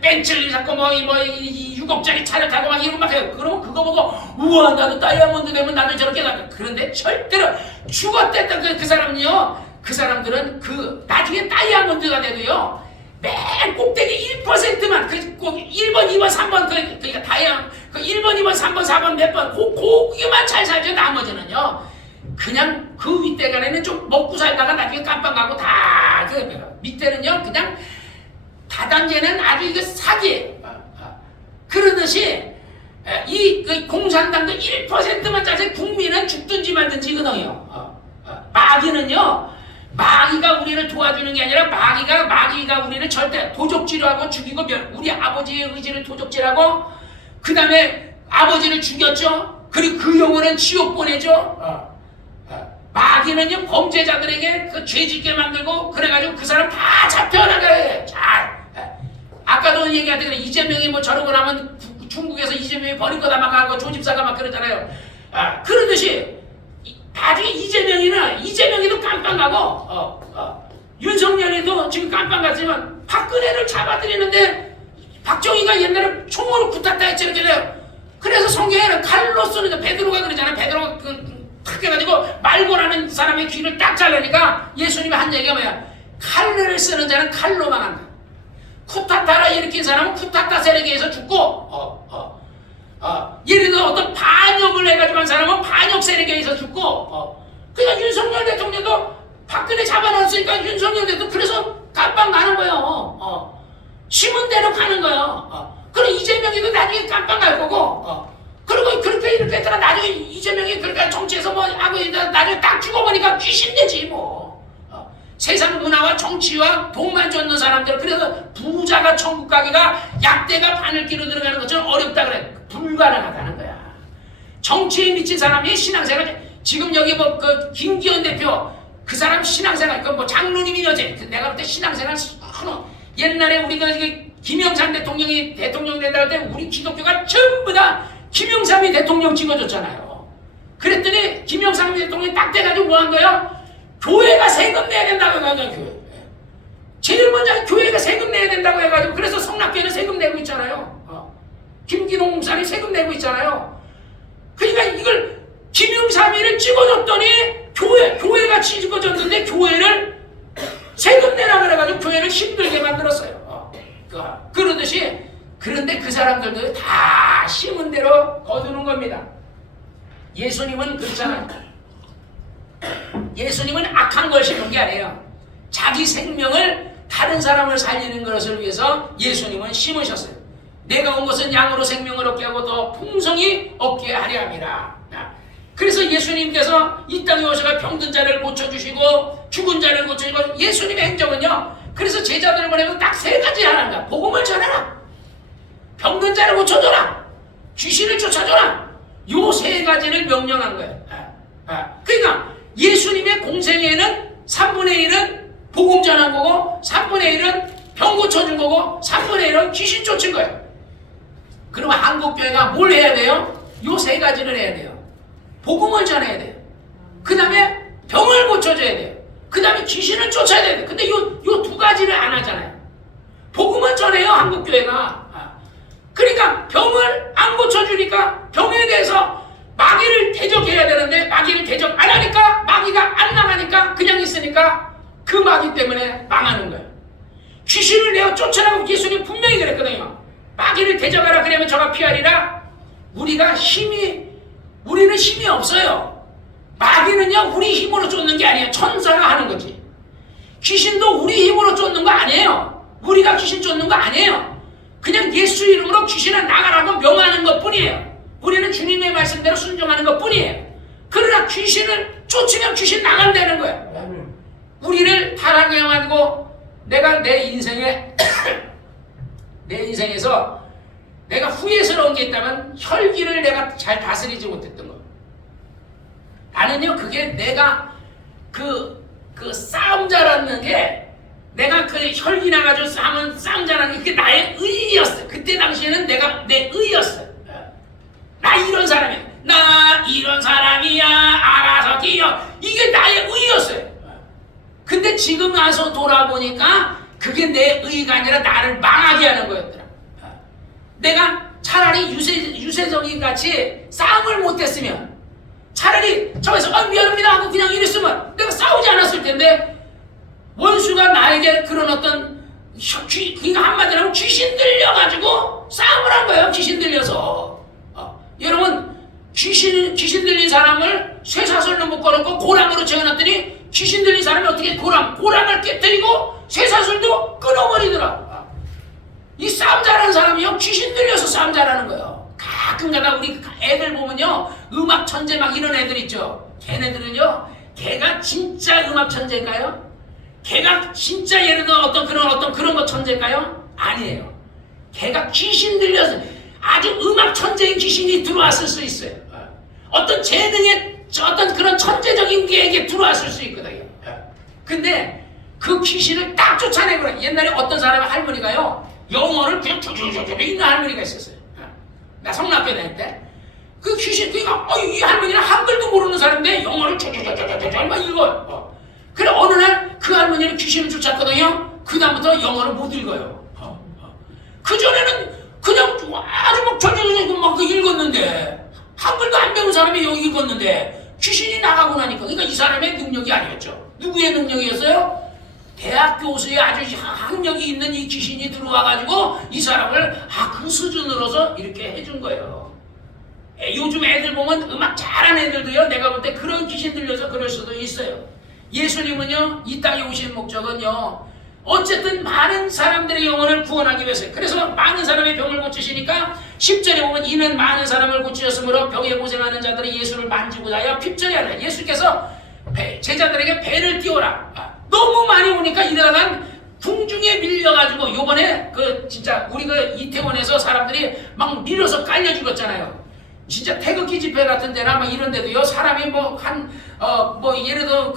벤츠를 샀고 뭐 6억짜리 차를 타고 막 이러고 막 해요. 그러면 그거 보고 우와 나도 다이아몬드 되면 나도 저렇게 가. 그런데 절대로 죽었댔던 그 사람은요. 그 사람들은 나중에 다이아몬드가 돼도요 맨 꼭대기 1%만 꼭 1번, 2번, 3번 그러니까 그 1번, 2번, 3번, 4번 몇 번 거기만 잘 살죠. 나머지는요 그냥 그 윗대간에는 좀 먹고 살다가 나중에 깜빵 가고 다 밑에는요 그냥 다단계는 아주 이거 사기예요. 그러듯이 이 공산당도 1%만 짜서 국민은 죽든지 말든지거든요. 마귀가 우리를 도와주는 게 아니라 마귀가 우리를 절대 도적질하고 죽이고 우리 아버지의 의지를 도적질하고 그 다음에 아버지를 죽였죠. 그리고 그 영혼은 지옥 보내죠. 마귀는요 범죄자들에게 죄짓게 만들고 그래가지고 그 사람 다 잡혀나가요. 아까도 얘기하던 이재명이 뭐 저러고 나면 중국에서 이재명이 버릴 거다 막 하고 조집사가 막 그러잖아요. 그러듯이 나중에 이재명이도 깜빵 가고 윤석열이도 지금 깜빵 갔지만 박근혜를 잡아들이는데 박정희가 옛날에 총으로 붙었다 했잖아요. 그래서 성경에는 칼로 쓰는 베드로가 그러잖아요. 베드로가 탁 해가지고 말고라는 사람의 귀를 딱 잘라니까 예수님이 한 얘기가 뭐야? 칼을 쓰는 자는 칼로 망한다. 쿠타타라 일으킨 사람은 쿠타타 세력에 의해서 죽고 예를 들어 어떤 반역을 해가지고 한 사람은 반역 세력에 의해서 죽고 그러니까 윤석열 대통령도 박근혜 잡아놨으니까 윤석열 대통령 그래서 깜빵 가는 거예요. 심은 대로 가는 거예요. 그리고 이재명이도 나중에 깜빵 갈 거고 그리고 그렇게 이렇게 했다가 나중에 이재명이 그러니까 정치에서 뭐 하고 나중에 딱 죽어보니까 귀신 되지 뭐. 세상 문화와 정치와 돈만 쫓는 사람들 그래서 부자가 천국 가기가 약대가 바늘기로 들어가는 것처럼 어렵다 그래. 불가능하다는 거야. 정치에 미친 사람이 신앙생활 지금 여기 뭐 김기현 대표 그 사람 신앙생활 뭐 장로님이 여제 내가 볼 때 신앙생활 옛날에 우리가 김영삼 대통령이 대통령 된다 할 때 우리 기독교가 전부 다 김영삼이 대통령 찍어줬잖아요. 그랬더니 김영삼 대통령이 딱 돼가지고 뭐 한 거야? 교회가 세금 내야 된다고 해가지고 교회. 제일 먼저 교회가 세금 내야 된다고 해가지고 그래서 성락교회는 세금 내고 있잖아요. 김기동 목사님 세금 내고 있잖아요. 그러니까 이걸 김영삼이를 찍어줬더니 교회가 찍어줬는데 교회를 세금 내라 그래가지고 교회를 힘들게 만들었어요. 사람들도 다 심은 대로 거두는 겁니다. 예수님은 그렇잖아요. 예수님은 악한 걸 심은 게 아니에요. 자기 생명을 다른 사람을 살리는 것을 위해서 예수님은 심으셨어요. 내가 온 것은 양으로 생명을 얻게 하고 더 풍성히 얻게 하려 함이라. 그래서 예수님께서 이 땅에 오셔서 병든 자를 고쳐주시고 죽은 자를 고쳐주시고, 예수님의 행정은요, 그래서 제자들을 보내면 딱 세 가지 하는 거야. 복음을 전해라, 병든 자를 고쳐줘라, 귀신을 쫓아줘라. 요 세 가지를 명령한 거예요. 그러니까 예수님의 공생애는 3분의 1은 복음 전한 거고, 3분의 1은 병 고쳐준 거고, 3분의 1은 귀신 쫓은 거예요. 그러면 한국교회가 뭘 해야 돼요? 요 세 가지를 해야 돼요. 복음을 전해야 돼요. 그 다음에 병을 고쳐줘야 돼요. 그 다음에 귀신을 쫓아야 돼요. 근데 요 두 가지를 안 하잖아요. 복음을 전해요, 한국교회가. 그러니까 병을 안 고쳐주니까 병에 대해서 마귀를 대적해야 되는데 마귀를 대적 안 하니까 마귀가 안 나가니까 그냥 있으니까 그 마귀 때문에 망하는 거예요. 귀신을 내어 쫓아나고 예수님 분명히 그랬거든요. 마귀를 대적하라, 그러면 저가 피하리라. 우리는 힘이 없어요. 마귀는요, 우리 힘으로 쫓는 게 아니에요. 천사가 하는 거지. 귀신도 우리 힘으로 쫓는 거 아니에요. 우리가 귀신 쫓는 거 아니에요. 그냥 예수 이름으로 귀신을 나가라고 명하는 것 뿐이에요. 우리는 주님의 말씀대로 순종하는 것 뿐이에요. 그러나 귀신을 쫓으면 귀신 나간다는 거예요. 우리를 타락하게 만들고, 내가 내 인생에서 내가 후회스러운 게 있다면 혈기를 내가 잘 다스리지 못했던 거. 나는요, 그게 내가 그 싸움자라는 게, 내가 그 혈기 나가지고 싸움자라는 게 그게 나의 의였어요. 그때 당시에는 내가 내 의였어요. 나 이런 사람이야. 나 이런 사람이야. 알아서 기어. 이게 나의 의였어요. 근데 지금 와서 돌아보니까 그게 내 의가 아니라 나를 망하게 하는 거였더라. 내가 차라리 유세성이 같이 싸움을 못했으면, 차라리 저기서 미안합니다 하고 그냥 이랬으면 내가 싸우지 않았을 텐데, 원수가 나에게 그런 어떤 그러니까 한마디로 하면 귀신 들려가지고 싸움을 한 거예요. 귀신 들려서. 여러분, 귀신 들린 사람을 쇠사슬로 묶어놓고 고랑으로 채워놨더니 귀신 들린 사람이 어떻게 고랑을 깨뜨리고 쇠사슬도 끊어버리더라. 이 싸움 잘하는 사람이요, 귀신 들려서 싸움 잘하는 거예요. 가끔가다 우리 애들 보면요, 음악 천재 막 이런 애들 있죠. 걔네들은요, 걔가 진짜 음악 천재일까요? 걔가 진짜 예를 들어 어떤 그런 거 천재일까요? 아니에요. 걔가 귀신 들려서 아주 음악 천재인 귀신이 들어왔을 수 있어요. 어떤 재능에 어떤 그런 천재적인 게에게 들어왔을 수 있거든요. 근데 그 귀신을 딱 쫓아내고, 옛날에 어떤 사람의 할머니가요, 영어를 그냥 쭈쭈쭈쭈 있는 할머니가 있었어요. 나 성락교 다닐 때. 그 귀신, 그니까, 이 할머니는 한글도 모르는 사람인데 영어를 쭈쭈쭈쭈쭈 막 읽어요. 그래, 어느 날 그 할머니는 귀신을 쫓았거든요. 그다음부터 영어를 못 읽어요. 그전에는 그냥 아주 막 쭈쭈쭈쭈 막 읽었는데, 한글도 안 배운 사람이 여기 읽었는데, 귀신이 나가고 나니까, 그러니까 이 사람의 능력이 아니었죠. 누구의 능력이었어요? 대학 교수에 아주 학력이 있는 이 귀신이 들어와가지고 이 사람을 그 수준으로서 이렇게 해준 거예요. 요즘 애들 보면 음악 잘하는 애들도요, 내가 볼 때 그런 귀신 들려서 그럴 수도 있어요. 예수님은요, 이 땅에 오신 목적은요, 어쨌든 많은 사람들의 영혼을 구원하기 위해서요. 그래서 많은 사람의 병을 고치시니까 10절에 보면 이는 많은 사람을 고치셨으므로 병에 고생하는 자들이 예수를 만지고 하여 핍절이 아니라, 예수께서 제자들에게 배를 띄워라. 너무 많이 오니까 이러다가 궁중에 밀려가지고, 요번에 진짜 우리 이태원에서 사람들이 막 밀어서 깔려 죽었잖아요. 진짜 태극기 집회 같은 데나 막 이런 데도요, 사람이 예를 들어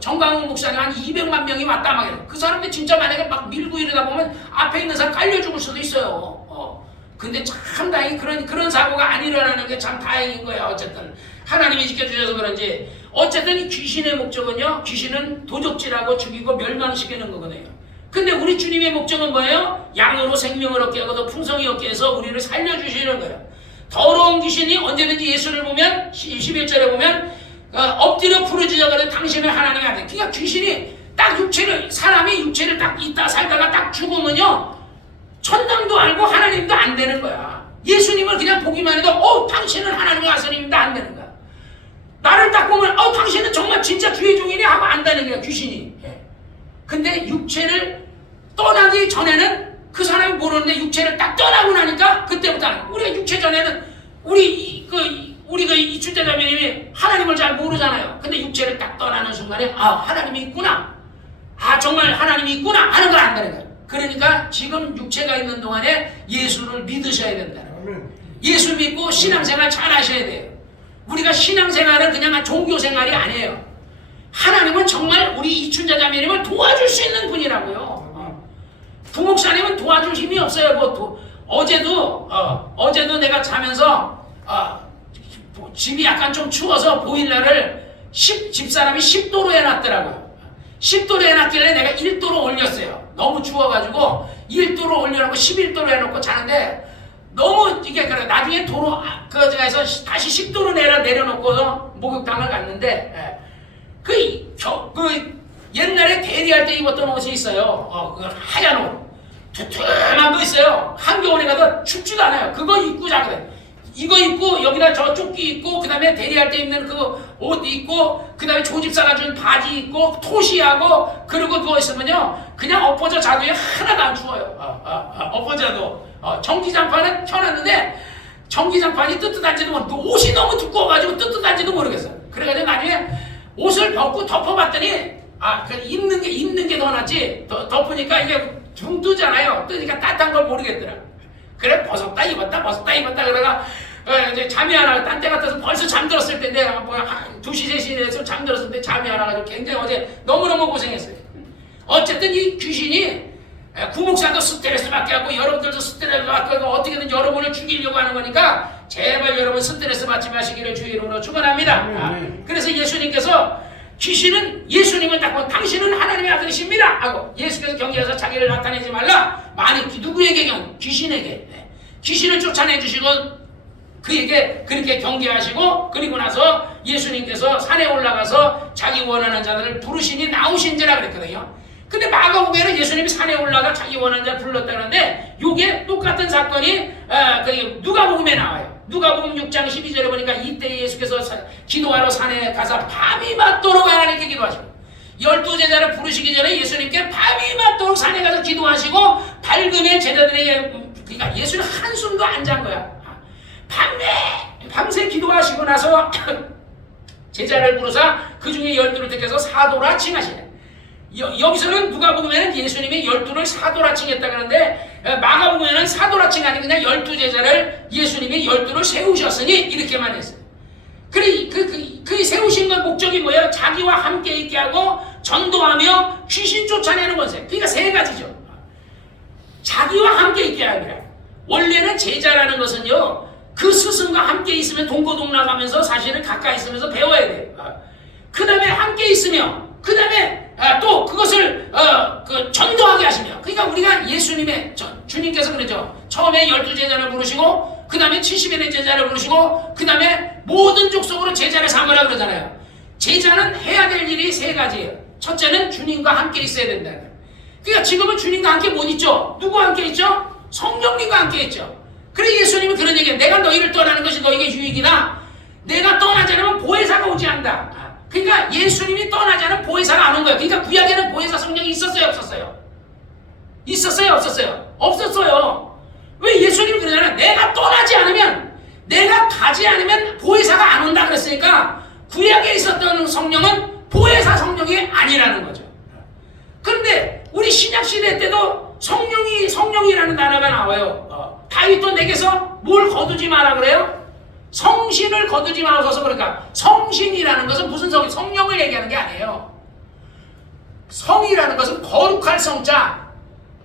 정강훈 목사님 한 200만 명이 왔다 막 이래. 그 사람들 진짜 만약에 막 밀고 이러다 보면 앞에 있는 사람 깔려 죽을 수도 있어요. 근데 참 다행히 그런 사고가 안 일어나는 게 참 다행인 거예요. 어쨌든 하나님이 지켜주셔서 그런지. 어쨌든 이 귀신의 목적은요, 귀신은 도적질하고 죽이고 멸망시키는 거거든요. 근데 우리 주님의 목적은 뭐예요? 양으로 생명을 얻게 하고 더 풍성히 얻게 해서 우리를 살려주시는 거예요. 더러운 귀신이 언제든지 예수를 보면, 11절에 보면 엎드려 부르짖어가는 당신은 하나님의 아들. 그러니까 귀신이 딱 사람이 육체를 딱 있다 살다가 딱 죽으면요, 천당도 알고 하나님도 안 되는 거야. 예수님을 그냥 보기만 해도 당신은 하나님의 아들입니다 안 되는 거야. 나를 딱 보면 당신은 정말 진짜 주의 종이니 하고 안다는 거야 귀신이. 근데 육체를 떠나기 전에는 그 사람이 모르는데 육체를 딱 떠나고 나니까 그때부터는 우리가 육체 전에는 우리가 이춘자자매님이 하나님을 잘 모르잖아요. 근데 육체를 딱 떠나는 순간에 하나님이 있구나. 정말 하나님이 있구나 하는 걸 안다는 거예요. 그러니까 지금 육체가 있는 동안에 예수를 믿으셔야 된다는 거예요. 예수 믿고 신앙생활 잘 하셔야 돼요. 우리가 신앙생활은 그냥 종교생활이 아니에요. 하나님은 정말 우리 이춘자자매님을 도와줄 수 있는 분이라고요. 부목사님은 도와줄 힘이 없어요. 어제도 내가 자면서 집이 약간 좀 추워서 보일러를 집사람이 10도로 해놨더라고요. 10도로 해놨길래 내가 1도로 올렸어요. 너무 추워가지고 1도로 올려놓고 11도로 해놓고 자는데 너무 이게 그래. 나중에 도로 그에서 다시 10도로 내려놓고서 목욕탕을 갔는데 옛날에 대리할 때 입었던 옷이 있어요. 그 하얀 옷 두툼한 거 있어요. 한겨울에 가도 춥지도 않아요. 그거 입고 자거든. 이거 입고 여기다 저 조끼 입고 그 다음에 대리할 때 입는 그 옷 입고 그 다음에 조집사가 준 바지 입고 토시하고 그리고 그거 있으면요 그냥 엎어져 자도 하나도 안 추워요. 엎어져도 전기장판은 켜놨는데 전기장판이 뜨뜻한지도 모르고 옷이 너무 두꺼워가지고 뜨뜻한지도 모르겠어요. 그래가지고 나중에 옷을 벗고 덮어봤더니 입는 게 더 낫지 덮으니까 이게 붕 뜨잖아요. 뜨니까 따뜻한 걸 모르겠더라. 그래 벗었다 입었다 그러다가 이제 잠이 안 와요. 딴 때 같아서 벌써 잠들었을 때인데 2시 3시 돼서 잠들었을 때 잠이 안 와가지고 굉장히 어제 너무너무 고생했어요. 어쨌든 이 귀신이 구목사도 스트레스 받게 하고 여러분들도 스트레스 받게 하고 어떻게든 여러분을 죽이려고 하는 거니까 제발 여러분 스트레스 받지 마시기를 주의 이름으로 축원합니다. 그래서 예수님께서 귀신은 예수님을 딱 보고 당신은 하나님의 아들이십니다 하고 예수께서 경계해서 자기를 나타내지 말라. 누구에게 귀신에게 귀신을 쫓아내 주시고 그에게 그렇게 경계하시고 그리고 나서 예수님께서 산에 올라가서 자기 원하는 자들을 부르시니 나오신지라 그랬거든요. 근데 마가복음에는 예수님이 산에 올라가 자기 원하는 자를 불렀다는데 요게 똑같은 사건이 누가복음에 나와요. 누가복음 6장 12절에 보니까 이때 예수께서 기도하러 산에 가서 밤이 맞도록 하나님께 기도하시고 12제자를 부르시기 전에 예수님께 밤이 맞도록 산에 가서 기도하시고 밝음에 제자들에게 그러니까 예수는 한숨도 안 잔 거야. 밤새 기도하시고 나서 제자를 부르사 그 중에 12를 택해서 사도라 칭하시네. 여기서는 누가복음에는 예수님이 12를 사도라 칭했다 그러는데 마가복음에는 사도라 칭이 아니고 그냥 12제자를 예수님이 12를 세우셨으니 이렇게만 했어요. 그 세우신 건 목적이 뭐예요? 자기와 함께 있게 하고 전도하며 귀신 쫓아내는 건세. 그러니까 세 가지죠. 자기와 함께 있게 하는 거야. 원래는 제자라는 것은요 그 스승과 함께 있으면 동고동락하면서 사실은 가까이 있으면서 배워야 돼요. 그 다음에 함께 있으며 그 다음에 또 그것을 전도하게 하시며 그러니까 우리가 예수님의 주님께서 그러죠. 처음에 12제자를 부르시고 그 다음에 70인의 제자를 부르시고 그 다음에 모든 족속으로 제자를 삼으라 그러잖아요. 제자는 해야 될 일이 세 가지예요. 첫째는 주님과 함께 있어야 된다. 그러니까 지금은 주님과 함께 못 있죠. 누구와 함께 있죠? 성령님과 함께 있죠. 그래 예수님이 그런 얘기예요. 내가 너희를 떠나는 것이 너희에게 유익이다. 내가 떠나지 않으면 보혜사가 오지 않는다. 그러니까 예수님이 떠나지 않으면 보혜사가 안 온 거예요. 그러니까 구약에는 보혜사 성령이 있었어요 없었어요? 있었어요 없었어요? 없었어요. 왜 예수님이 그러잖아요. 내가 떠나지 않으면 내가 가지 않으면 보혜사가 안 온다 그랬으니까 구약에 있었던 성령은 보혜사 성령이 아니라는 거죠. 그런데 우리 신약시대 때도 성령이라는 단어가 나와요. 다윗도 내게서 뭘 거두지 마라 그래요? 성신을 거두지 마셔서 그러니까 성신이라는 것은 무슨 성령을 얘기하는 게 아니에요. 성이라는 것은 거룩할 성자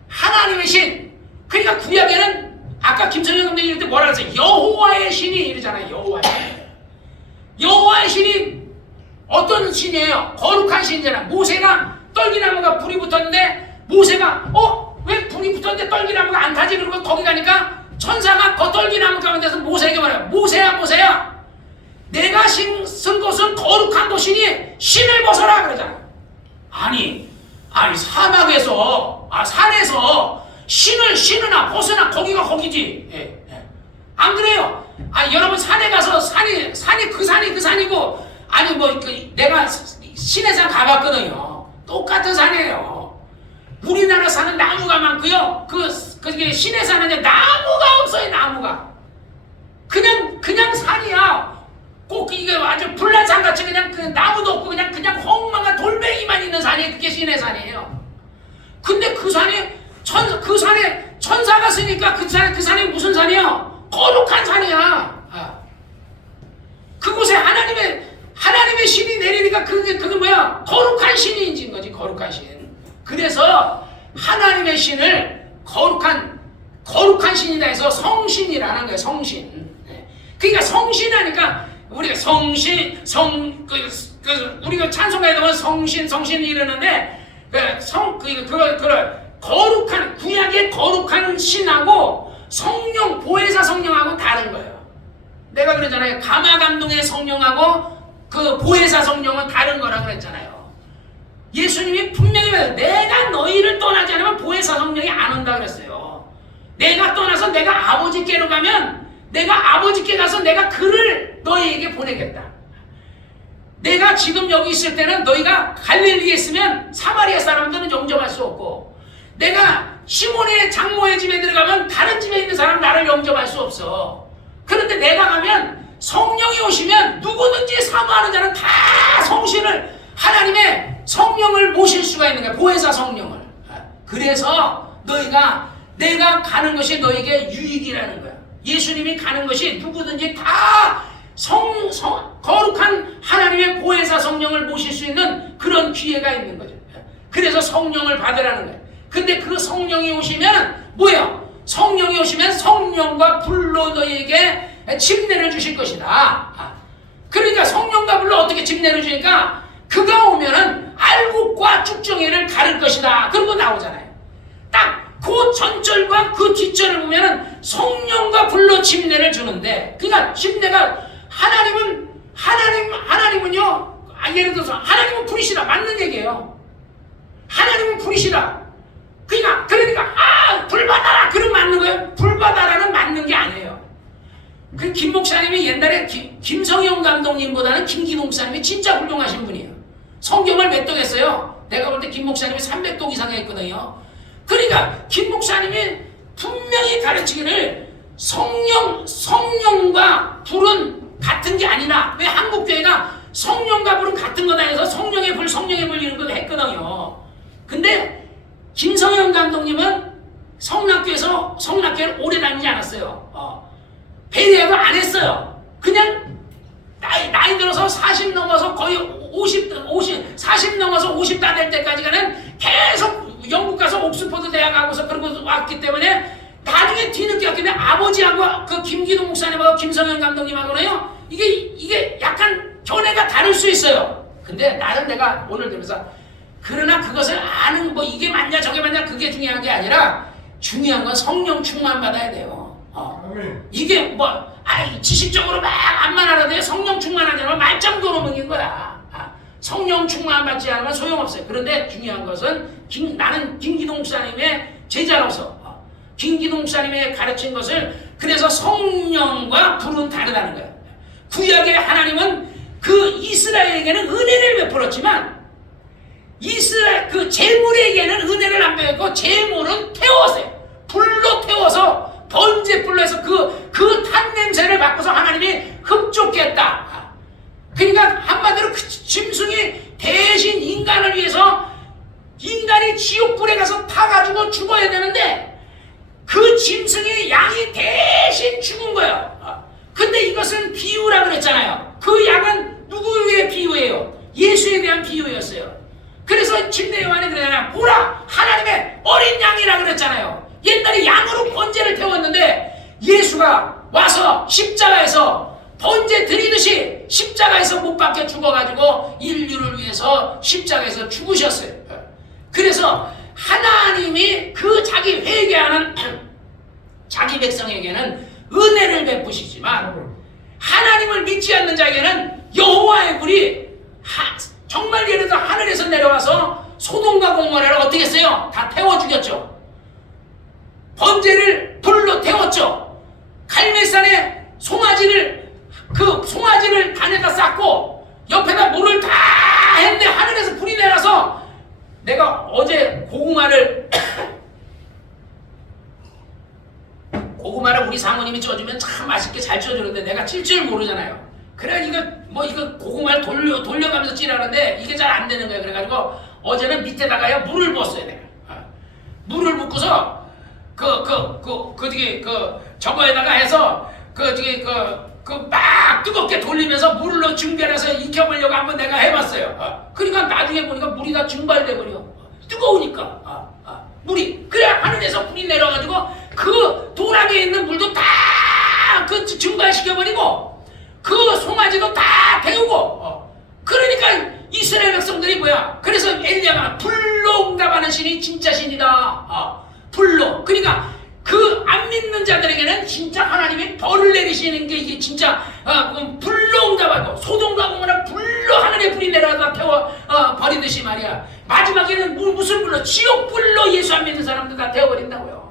하나님의 신. 그러니까 구약에는 아까 김철현 선생님 이럴 때 뭐라 그랬어요? 여호와의 신이 이러잖아요. 여호와의 신이 어떤 신이에요? 거룩한 신이잖아. 모세가 떨기나무가 불이 붙었는데 모세가 왜 불이 붙었는데 떨기나무가 안 타지? 그러고 거기 가니까 천사가 그 떨기나무 가운데서 모세에게 말해요. 모세야 내가 쓴 곳은 거룩한 곳이니 신을 벗어라 그러잖아. 아니 사막에서 산에서 신으나 벗으나 거기가 거기지. 예, 예. 안 그래요? 여러분 산에 가서 산이 그 산이고 아니 내가 신해산 가봤거든요. 똑같은 산이에요. 우리나라 산은 나무가 많고요. 그게 신해산은 나무가 없어요. 나무가 그냥 산이야. 꼭 이게 완전 불란산 같이 그냥 그 나무도 없고 그냥 엉망한 돌멩이만 있는 산이 그게 신해산이에요. 근데 그 산에 천사가 쓰니까 그 산이 무슨 산이야? 거룩한 산이야. 그곳에 하나님의 신이 내리니까 그게 뭐야? 거룩한 신이 인진 거지. 거룩한 신. 그래서 하나님의 신을 거룩한 신이다 해서 성신이라는 거예요. 성신. 그러니까 성신하니까 우리가 우리가 찬송가에 보면 성신 이러는데 그걸 거룩한 구약의 거룩한 신하고 성령 보혜사 성령하고 다른 거예요. 내가 그러잖아요. 가마 감동의 성령하고 그 보혜사 성령은 다른 거라고 그랬잖아요. 예수님이 분명히 말해요. 내가 너희를 떠나지 않으면 보혜사 성령이 안 온다 그랬어요. 내가 떠나서 내가 아버지께로 가면 내가 아버지께 가서 내가 그를 너희에게 보내겠다. 내가 지금 여기 있을 때는 너희가 갈릴리에 있으면 사마리아 사람들은 영접할 수 없고, 내가 시몬의 장모의 집에 들어가면 다른 집에 있는 사람 나를 영접할 수 없어. 그런데 내가 가면 성령이 오시면 누구든지 사모하는 자는 다 성신을, 하나님의 성령을 모실 수가 있는 거야. 보혜사 성령을. 그래서 내가 가는 것이 너에게 유익이라는 거야. 예수님이 가는 것이 누구든지 다 거룩한 하나님의 보혜사 성령을 모실 수 있는 그런 기회가 있는 거죠. 그래서 성령을 받으라는 거예요. 근데 그 성령이 오시면 뭐야? 성령이 오시면 성령과 불로 너희에게 침례를 주실 것이다. 그러니까 성령과 불로 어떻게 침례를 주니까 그가 오면은 알곡과 쭉정이를 가를 것이다. 그러고 나오잖아요. 딱 그 전절과 그 뒷절을 보면은 성령과 불로 침례를 주는데, 그러니까 침례가 하나님은요, 예를 들어서 하나님은 불이시다. 맞는 얘기예요. 하나님은 불이시다. 그러니까 불 받아라. 그럼 맞는 거예요. 불 받아라는 맞는 게 아니에요. 그 김 목사님이 옛날에 김성영 감독님보다는 김기동 목사님이 진짜 훌륭하신 분이에요. 성경을 몇 독 했어요? 내가 볼 때 김 목사님이 300독 이상 했거든요. 그러니까 김 목사님이 분명히 가르치기를 성령과 불은 같은 게 아니라, 왜 한국교회가 성령과 불은 같은 거다 해서 성령의 불 이런 걸 했거든요. 근데 김성현 감독님은 성락교회를 오래 다니지 않았어요. 배려도 안 했어요. 그냥 나이 들어서 40 넘어서 거의 40 넘어서 50 다 될 때까지는 계속 영국 가서 옥스퍼드 대학 가고서 그러고 왔기 때문에 나중에 뒤늦게 왔기 때문에 아버지하고 그 김기동 목사님하고 김성현 감독님하고는요, 이게 약간 견해가 다를 수 있어요. 근데 나는 내가 오늘 들으면서, 그러나 그것을 아는 이게 맞냐 저게 맞냐 그게 중요한 게 아니라, 중요한 건 성령 충만 받아야 돼요. 이게 지식적으로 막 안만 알아도 성령 충만하지 않으면 말짱도로 먹는 거야. 성령 충만 받지 않으면 소용없어요. 그런데 중요한 것은 나는 김기동 목사님의 제자로서 김기동 목사님의 가르친 것을, 그래서 성령과 불은 다르다는 거예요. 구약의 하나님은 그 이스라엘에게는 은혜를 베풀었지만 이스라엘 그 재물에게는 은혜를 안 베풀고 재물은 태웠어요. 불로 태워서 번제불로 해서 그 탄 냄새를 바꿔서 하나님이 흡족했다. 그러니까 한마디로 그 짐승이 대신 인간을 위해서, 인간이 지옥불에 가서 타가지고 죽어야 되는데 그 짐승이 양이 대신 죽은 거예요. 근데 이것은 비유라 그랬잖아요. 그 양은 누구의 비유예요? 예수에 대한 비유였어요. 그래서 침례 요한에 그러잖아요. 보라, 하나님의 어린 양이라 그랬잖아요. 옛날에 양으로 번제를 태웠는데 예수가 와서 십자가에서 번제 드리듯이 십자가에서 못 박혀 죽어가지고 인류를 위해서 십자가에서 죽으셨어요. 그래서 하나님이 그 자기 회개하는 자기 백성에게는 은혜를 베푸시지만, 하나님을 믿지 않는 자에게는 여호와의 불이 정말 예를 들어 하늘에서 내려와서 소돔과 고모라를 어떻게 했어요? 다 태워 죽였죠. 번제를 불로 태웠죠. 갈멜산에 그 송아지를 단에다 쌓고 옆에다 물을 다 했는데 하늘에서 불이 내려서 내가 어제 고구마를 우리 사모님이 쪄주면 참 맛있게 잘 쪄주는데 내가 찔 줄 모르잖아요. 그래 이거 고구마를 돌려가면서 찌라는데 이게 잘 안 되는 거예요. 그래가지고 어제는 밑에다가요 물을 부었어요. 내가 물을 붓고서 저거에다가 해서 막 뜨겁게 돌리면서 물로 증발해서 익혀보려고 한번 내가 해봤어요. 그러니까 나중에 보니까 물이 다 증발돼 버려. 뜨거우니까 물이 그래 하늘에서 불이 내려가지고 그 도락에 있는 물도 다 증발시켜버리고 그 송아지도 다 데우고 그러니까 이스라엘 백성들이 뭐야? 그래서 엘리야가 불로 응답하는 신이 진짜 신이다. 불로. 그러니까 그 안 믿는 자들에게는 진짜 하나님이 벌을 내리시는 게 이게 진짜 불로 응답하고 소돔과 고모라 불로 하늘에 불이 내려다 태워 버리듯이 말이야. 마지막에는 무슨 불로? 지옥 불로 예수 안 믿는 사람들 다 태워버린다고요.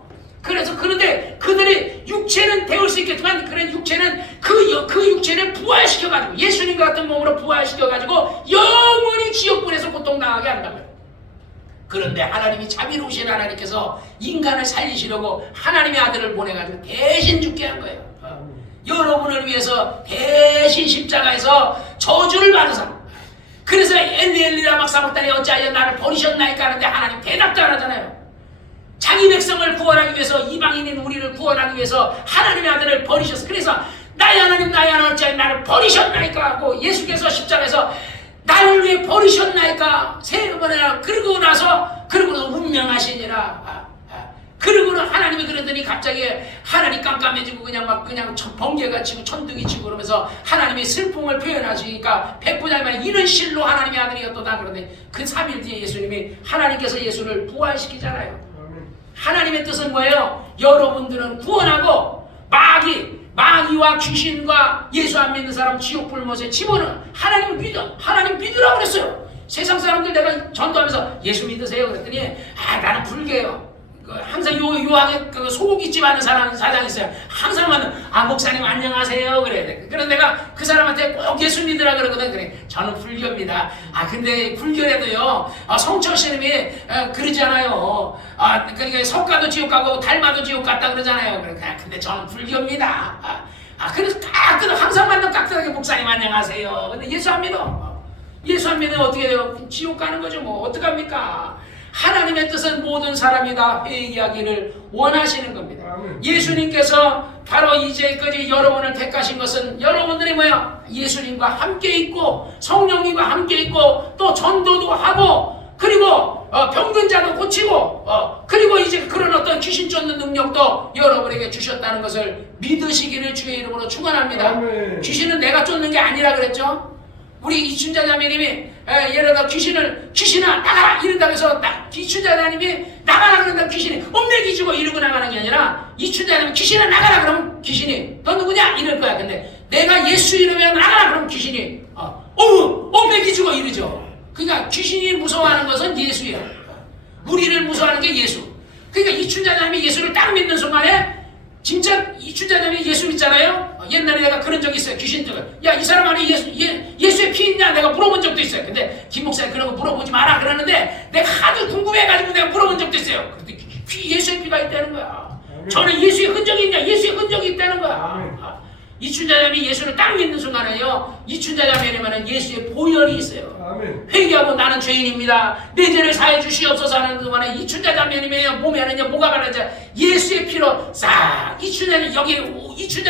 그래서 그런데 그들이 육체는 태울 수 있겠지만 그런 육체는 그 육체를 부활시켜가지고 예수님 같은 몸으로 부활시켜가지고 영원히 지옥불에서 고통당하게 한다고요. 그런데 하나님이 자비로우신 하나님께서 인간을 살리시려고 하나님의 아들을 보내가지고 대신 죽게 한 거예요. 여러분을 위해서 대신 십자가에서 저주를 받으사. 그래서 엘리엘리라 막사박단이 어찌하여 나를 버리셨나이까 하는데 하나님 대답도 안 하잖아요. 자기 백성을 구원하기 위해서 이방인인 우리를 구원하기 위해서 하나님의 아들을 버리셨어. 그래서 나의 하나님 어찌하여 나를 버리셨나이까 하고 예수께서 십자가에서 나를 위해 버리셨나이까 세 번이나 그러고 나서 운명하시니라. 그러고는 하나님이 그러더니 갑자기 하나님 깜깜해지고 그냥 번개가 치고 천둥이 치고 그러면서 하나님의 슬픔을 표현하시니까 백부장이면 이런 실로 하나님의 아들이었도다. 그런데 그 3일 뒤에 예수님이 하나님께서 예수를 부활시키잖아요. 하나님의 뜻은 뭐예요? 여러분들은 구원하고 마귀와 귀신과 예수 안 믿는 사람 지옥 불못에 집어넣어. 하나님 믿으라고 그랬어요. 세상 사람들 내가 전도하면서 예수 믿으세요 그랬더니 나는 불교예요. 항상 요하게 소고기집 하는 사장이 있어요. 항상 만나 목사님 안녕하세요 그래. 그래서 내가 그 사람한테 꼭 예수 믿으라 그러거든. 그래 저는 불교입니다. 근데 불교에도요 성철 스님이 그러잖아요. 그러니까 석가도 지옥 가고 달마도 지옥 갔다 그러잖아요. 그래 근데 저는 불교입니다. 그래서 항상 만나면 깍듯하게 목사님 안녕하세요. 근데 예수 안 믿어. 예수 안 믿으면 어떻게 돼요? 지옥 가는 거죠. 뭐 어떡합니까? 하나님의 뜻은 모든 사람이 다 회개하기를 원하시는 겁니다. 예수님께서 바로 이제까지 여러분을 택하신 것은 여러분들이 뭐야? 예수님과 함께 있고 성령님과 함께 있고 또 전도도 하고 그리고 병든 자도 고치고 그리고 이제 그런 어떤 귀신 쫓는 능력도 여러분에게 주셨다는 것을 믿으시기를 주의 이름으로 축원합니다. 아멘. 귀신은 내가 쫓는 게 아니라 그랬죠. 우리 이춘자 자매님이 예를 들어 귀신아 나가라 이런다고 해서 이춘자 자매님이 나가라 그런다고 귀신이 옴매기지고 이러고 나가는 게 아니라 이춘자 자매님이 귀신아 나가라 그러면 귀신이 너 누구냐 이럴 거야. 근데 내가 예수 이름에 나가라 그러면 귀신이 옴매기지고 이러죠. 그러니까 귀신이 무서워하는 것은 예수예요. 우리를 무서워하는 게 예수. 그러니까 이춘자 자매님이 예수를 딱 믿는 순간에 진짜 이춘자 자매님이 예수 믿잖아요. 옛날에 내가 그런 적이 있어요. 귀신들은 야 이 사람 안에 예수의 피 있냐 내가 물어본 적도 있어요. 근데 김 목사님 그런 거 물어보지 마라 그러는데 내가 하도 궁금해가지고 내가 물어본 적도 있어요. 근데 예수의 피가 있다는 거야. 저는 예수의 흔적이 있냐? 예수의 흔적이 있다는 거야. 이춘자 자매님이 예수를 딱 믿는 순간에요 이춘자 자매님은 예수의 보혈이 있어요. 회개하고 나는 죄인입니다. 내 죄를 사해 주시옵소서 하는 동안에 이춘자 자매님의 몸에는요 뭐가 바르지? 예수의 피로 싹 이춘자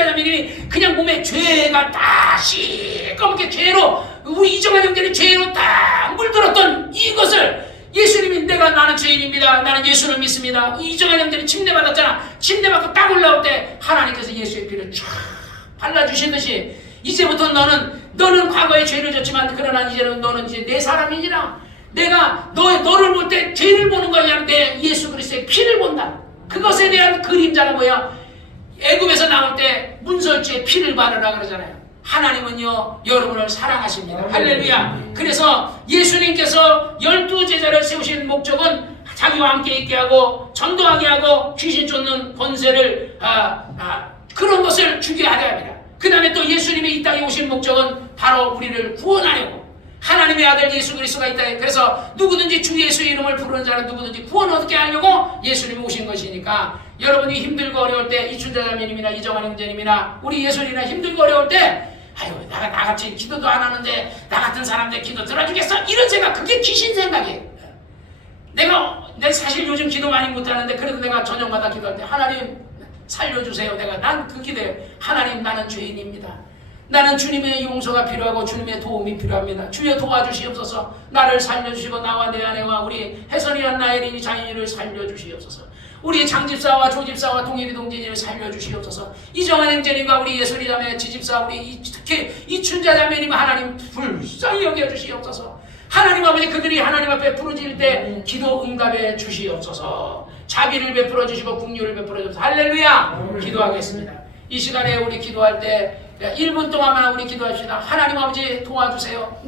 자매님이 그냥 몸에 죄가 다 시꺼멓게 죄로 우리 이정환 형제는 죄로 다 물들었던 이것을 예수님이 나는 죄인입니다. 나는 예수를 믿습니다. 이정환 형제는 침례받았잖아. 침례받고 딱 올라올 때 하나님께서 예수의 피를 쫙 발라주시듯이 이제부터 너는 과거에 죄를 졌지만 그러나 이제는 너는 이제 내 사람이니라. 내가 너를 볼 때 죄를 보는 거야. 그냥 내 예수 그리스도의 피를 본다. 그것에 대한 그림자는 뭐야? 애굽에서 나올 때 문설주의 피를 바르라 그러잖아요. 하나님은요 여러분을 사랑하십니다. 할렐루야. 그래서 예수님께서 12 제자를 세우신 목적은 자기와 함께 있게 하고 전도하게 하고 귀신 쫓는 권세를 그런 것을 주게 하려 합니다. 그 다음에 또 예수님이 이 땅에 오신 목적은 바로 우리를 구원하려고 하나님의 아들 예수 그리스도가 있다. 그래서 누구든지 주 예수의 이름을 부르는 자는 누구든지 구원 얻게 하려고 예수님이 오신 것이니까 여러분이 힘들고 어려울 때 이춘자 자매님이나 이정환 형제님이나 우리 예수님이나 힘들고 어려울 때 아유 내가 나같이 기도도 안 하는데 나 같은 사람들 기도 들어주겠어? 이런 생각 그게 귀신 생각이에요. 내가 사실 요즘 기도 많이 못하는데 그래도 내가 저녁마다 기도할 때 하나님 살려주세요. 난 그 기도해요. 하나님 나는 죄인입니다. 나는 주님의 용서가 필요하고 주님의 도움이 필요합니다. 주여 도와주시옵소서. 나를 살려주시고 나와 내 아내와 우리 혜선이란 나혜린이 장인이를 살려주시옵소서. 우리 장집사와 조집사와 동일이 동진이를 살려주시옵소서. 이정환 형제님과 우리 예솔이 자매 지집사 우리 특히 이춘자 자매님 하나님 불쌍히 여겨주시옵소서. 하나님 아버지 그들이 하나님 앞에 부르짖을 때 기도 응답해 주시옵소서. 자비를 베풀어 주시고 긍휼을 베풀어 주옵소서. 할렐루야. 기도하겠습니다. 이 시간에 우리 기도할 때 1분 동안만 우리 기도합시다. 하나님 아버지 도와주세요.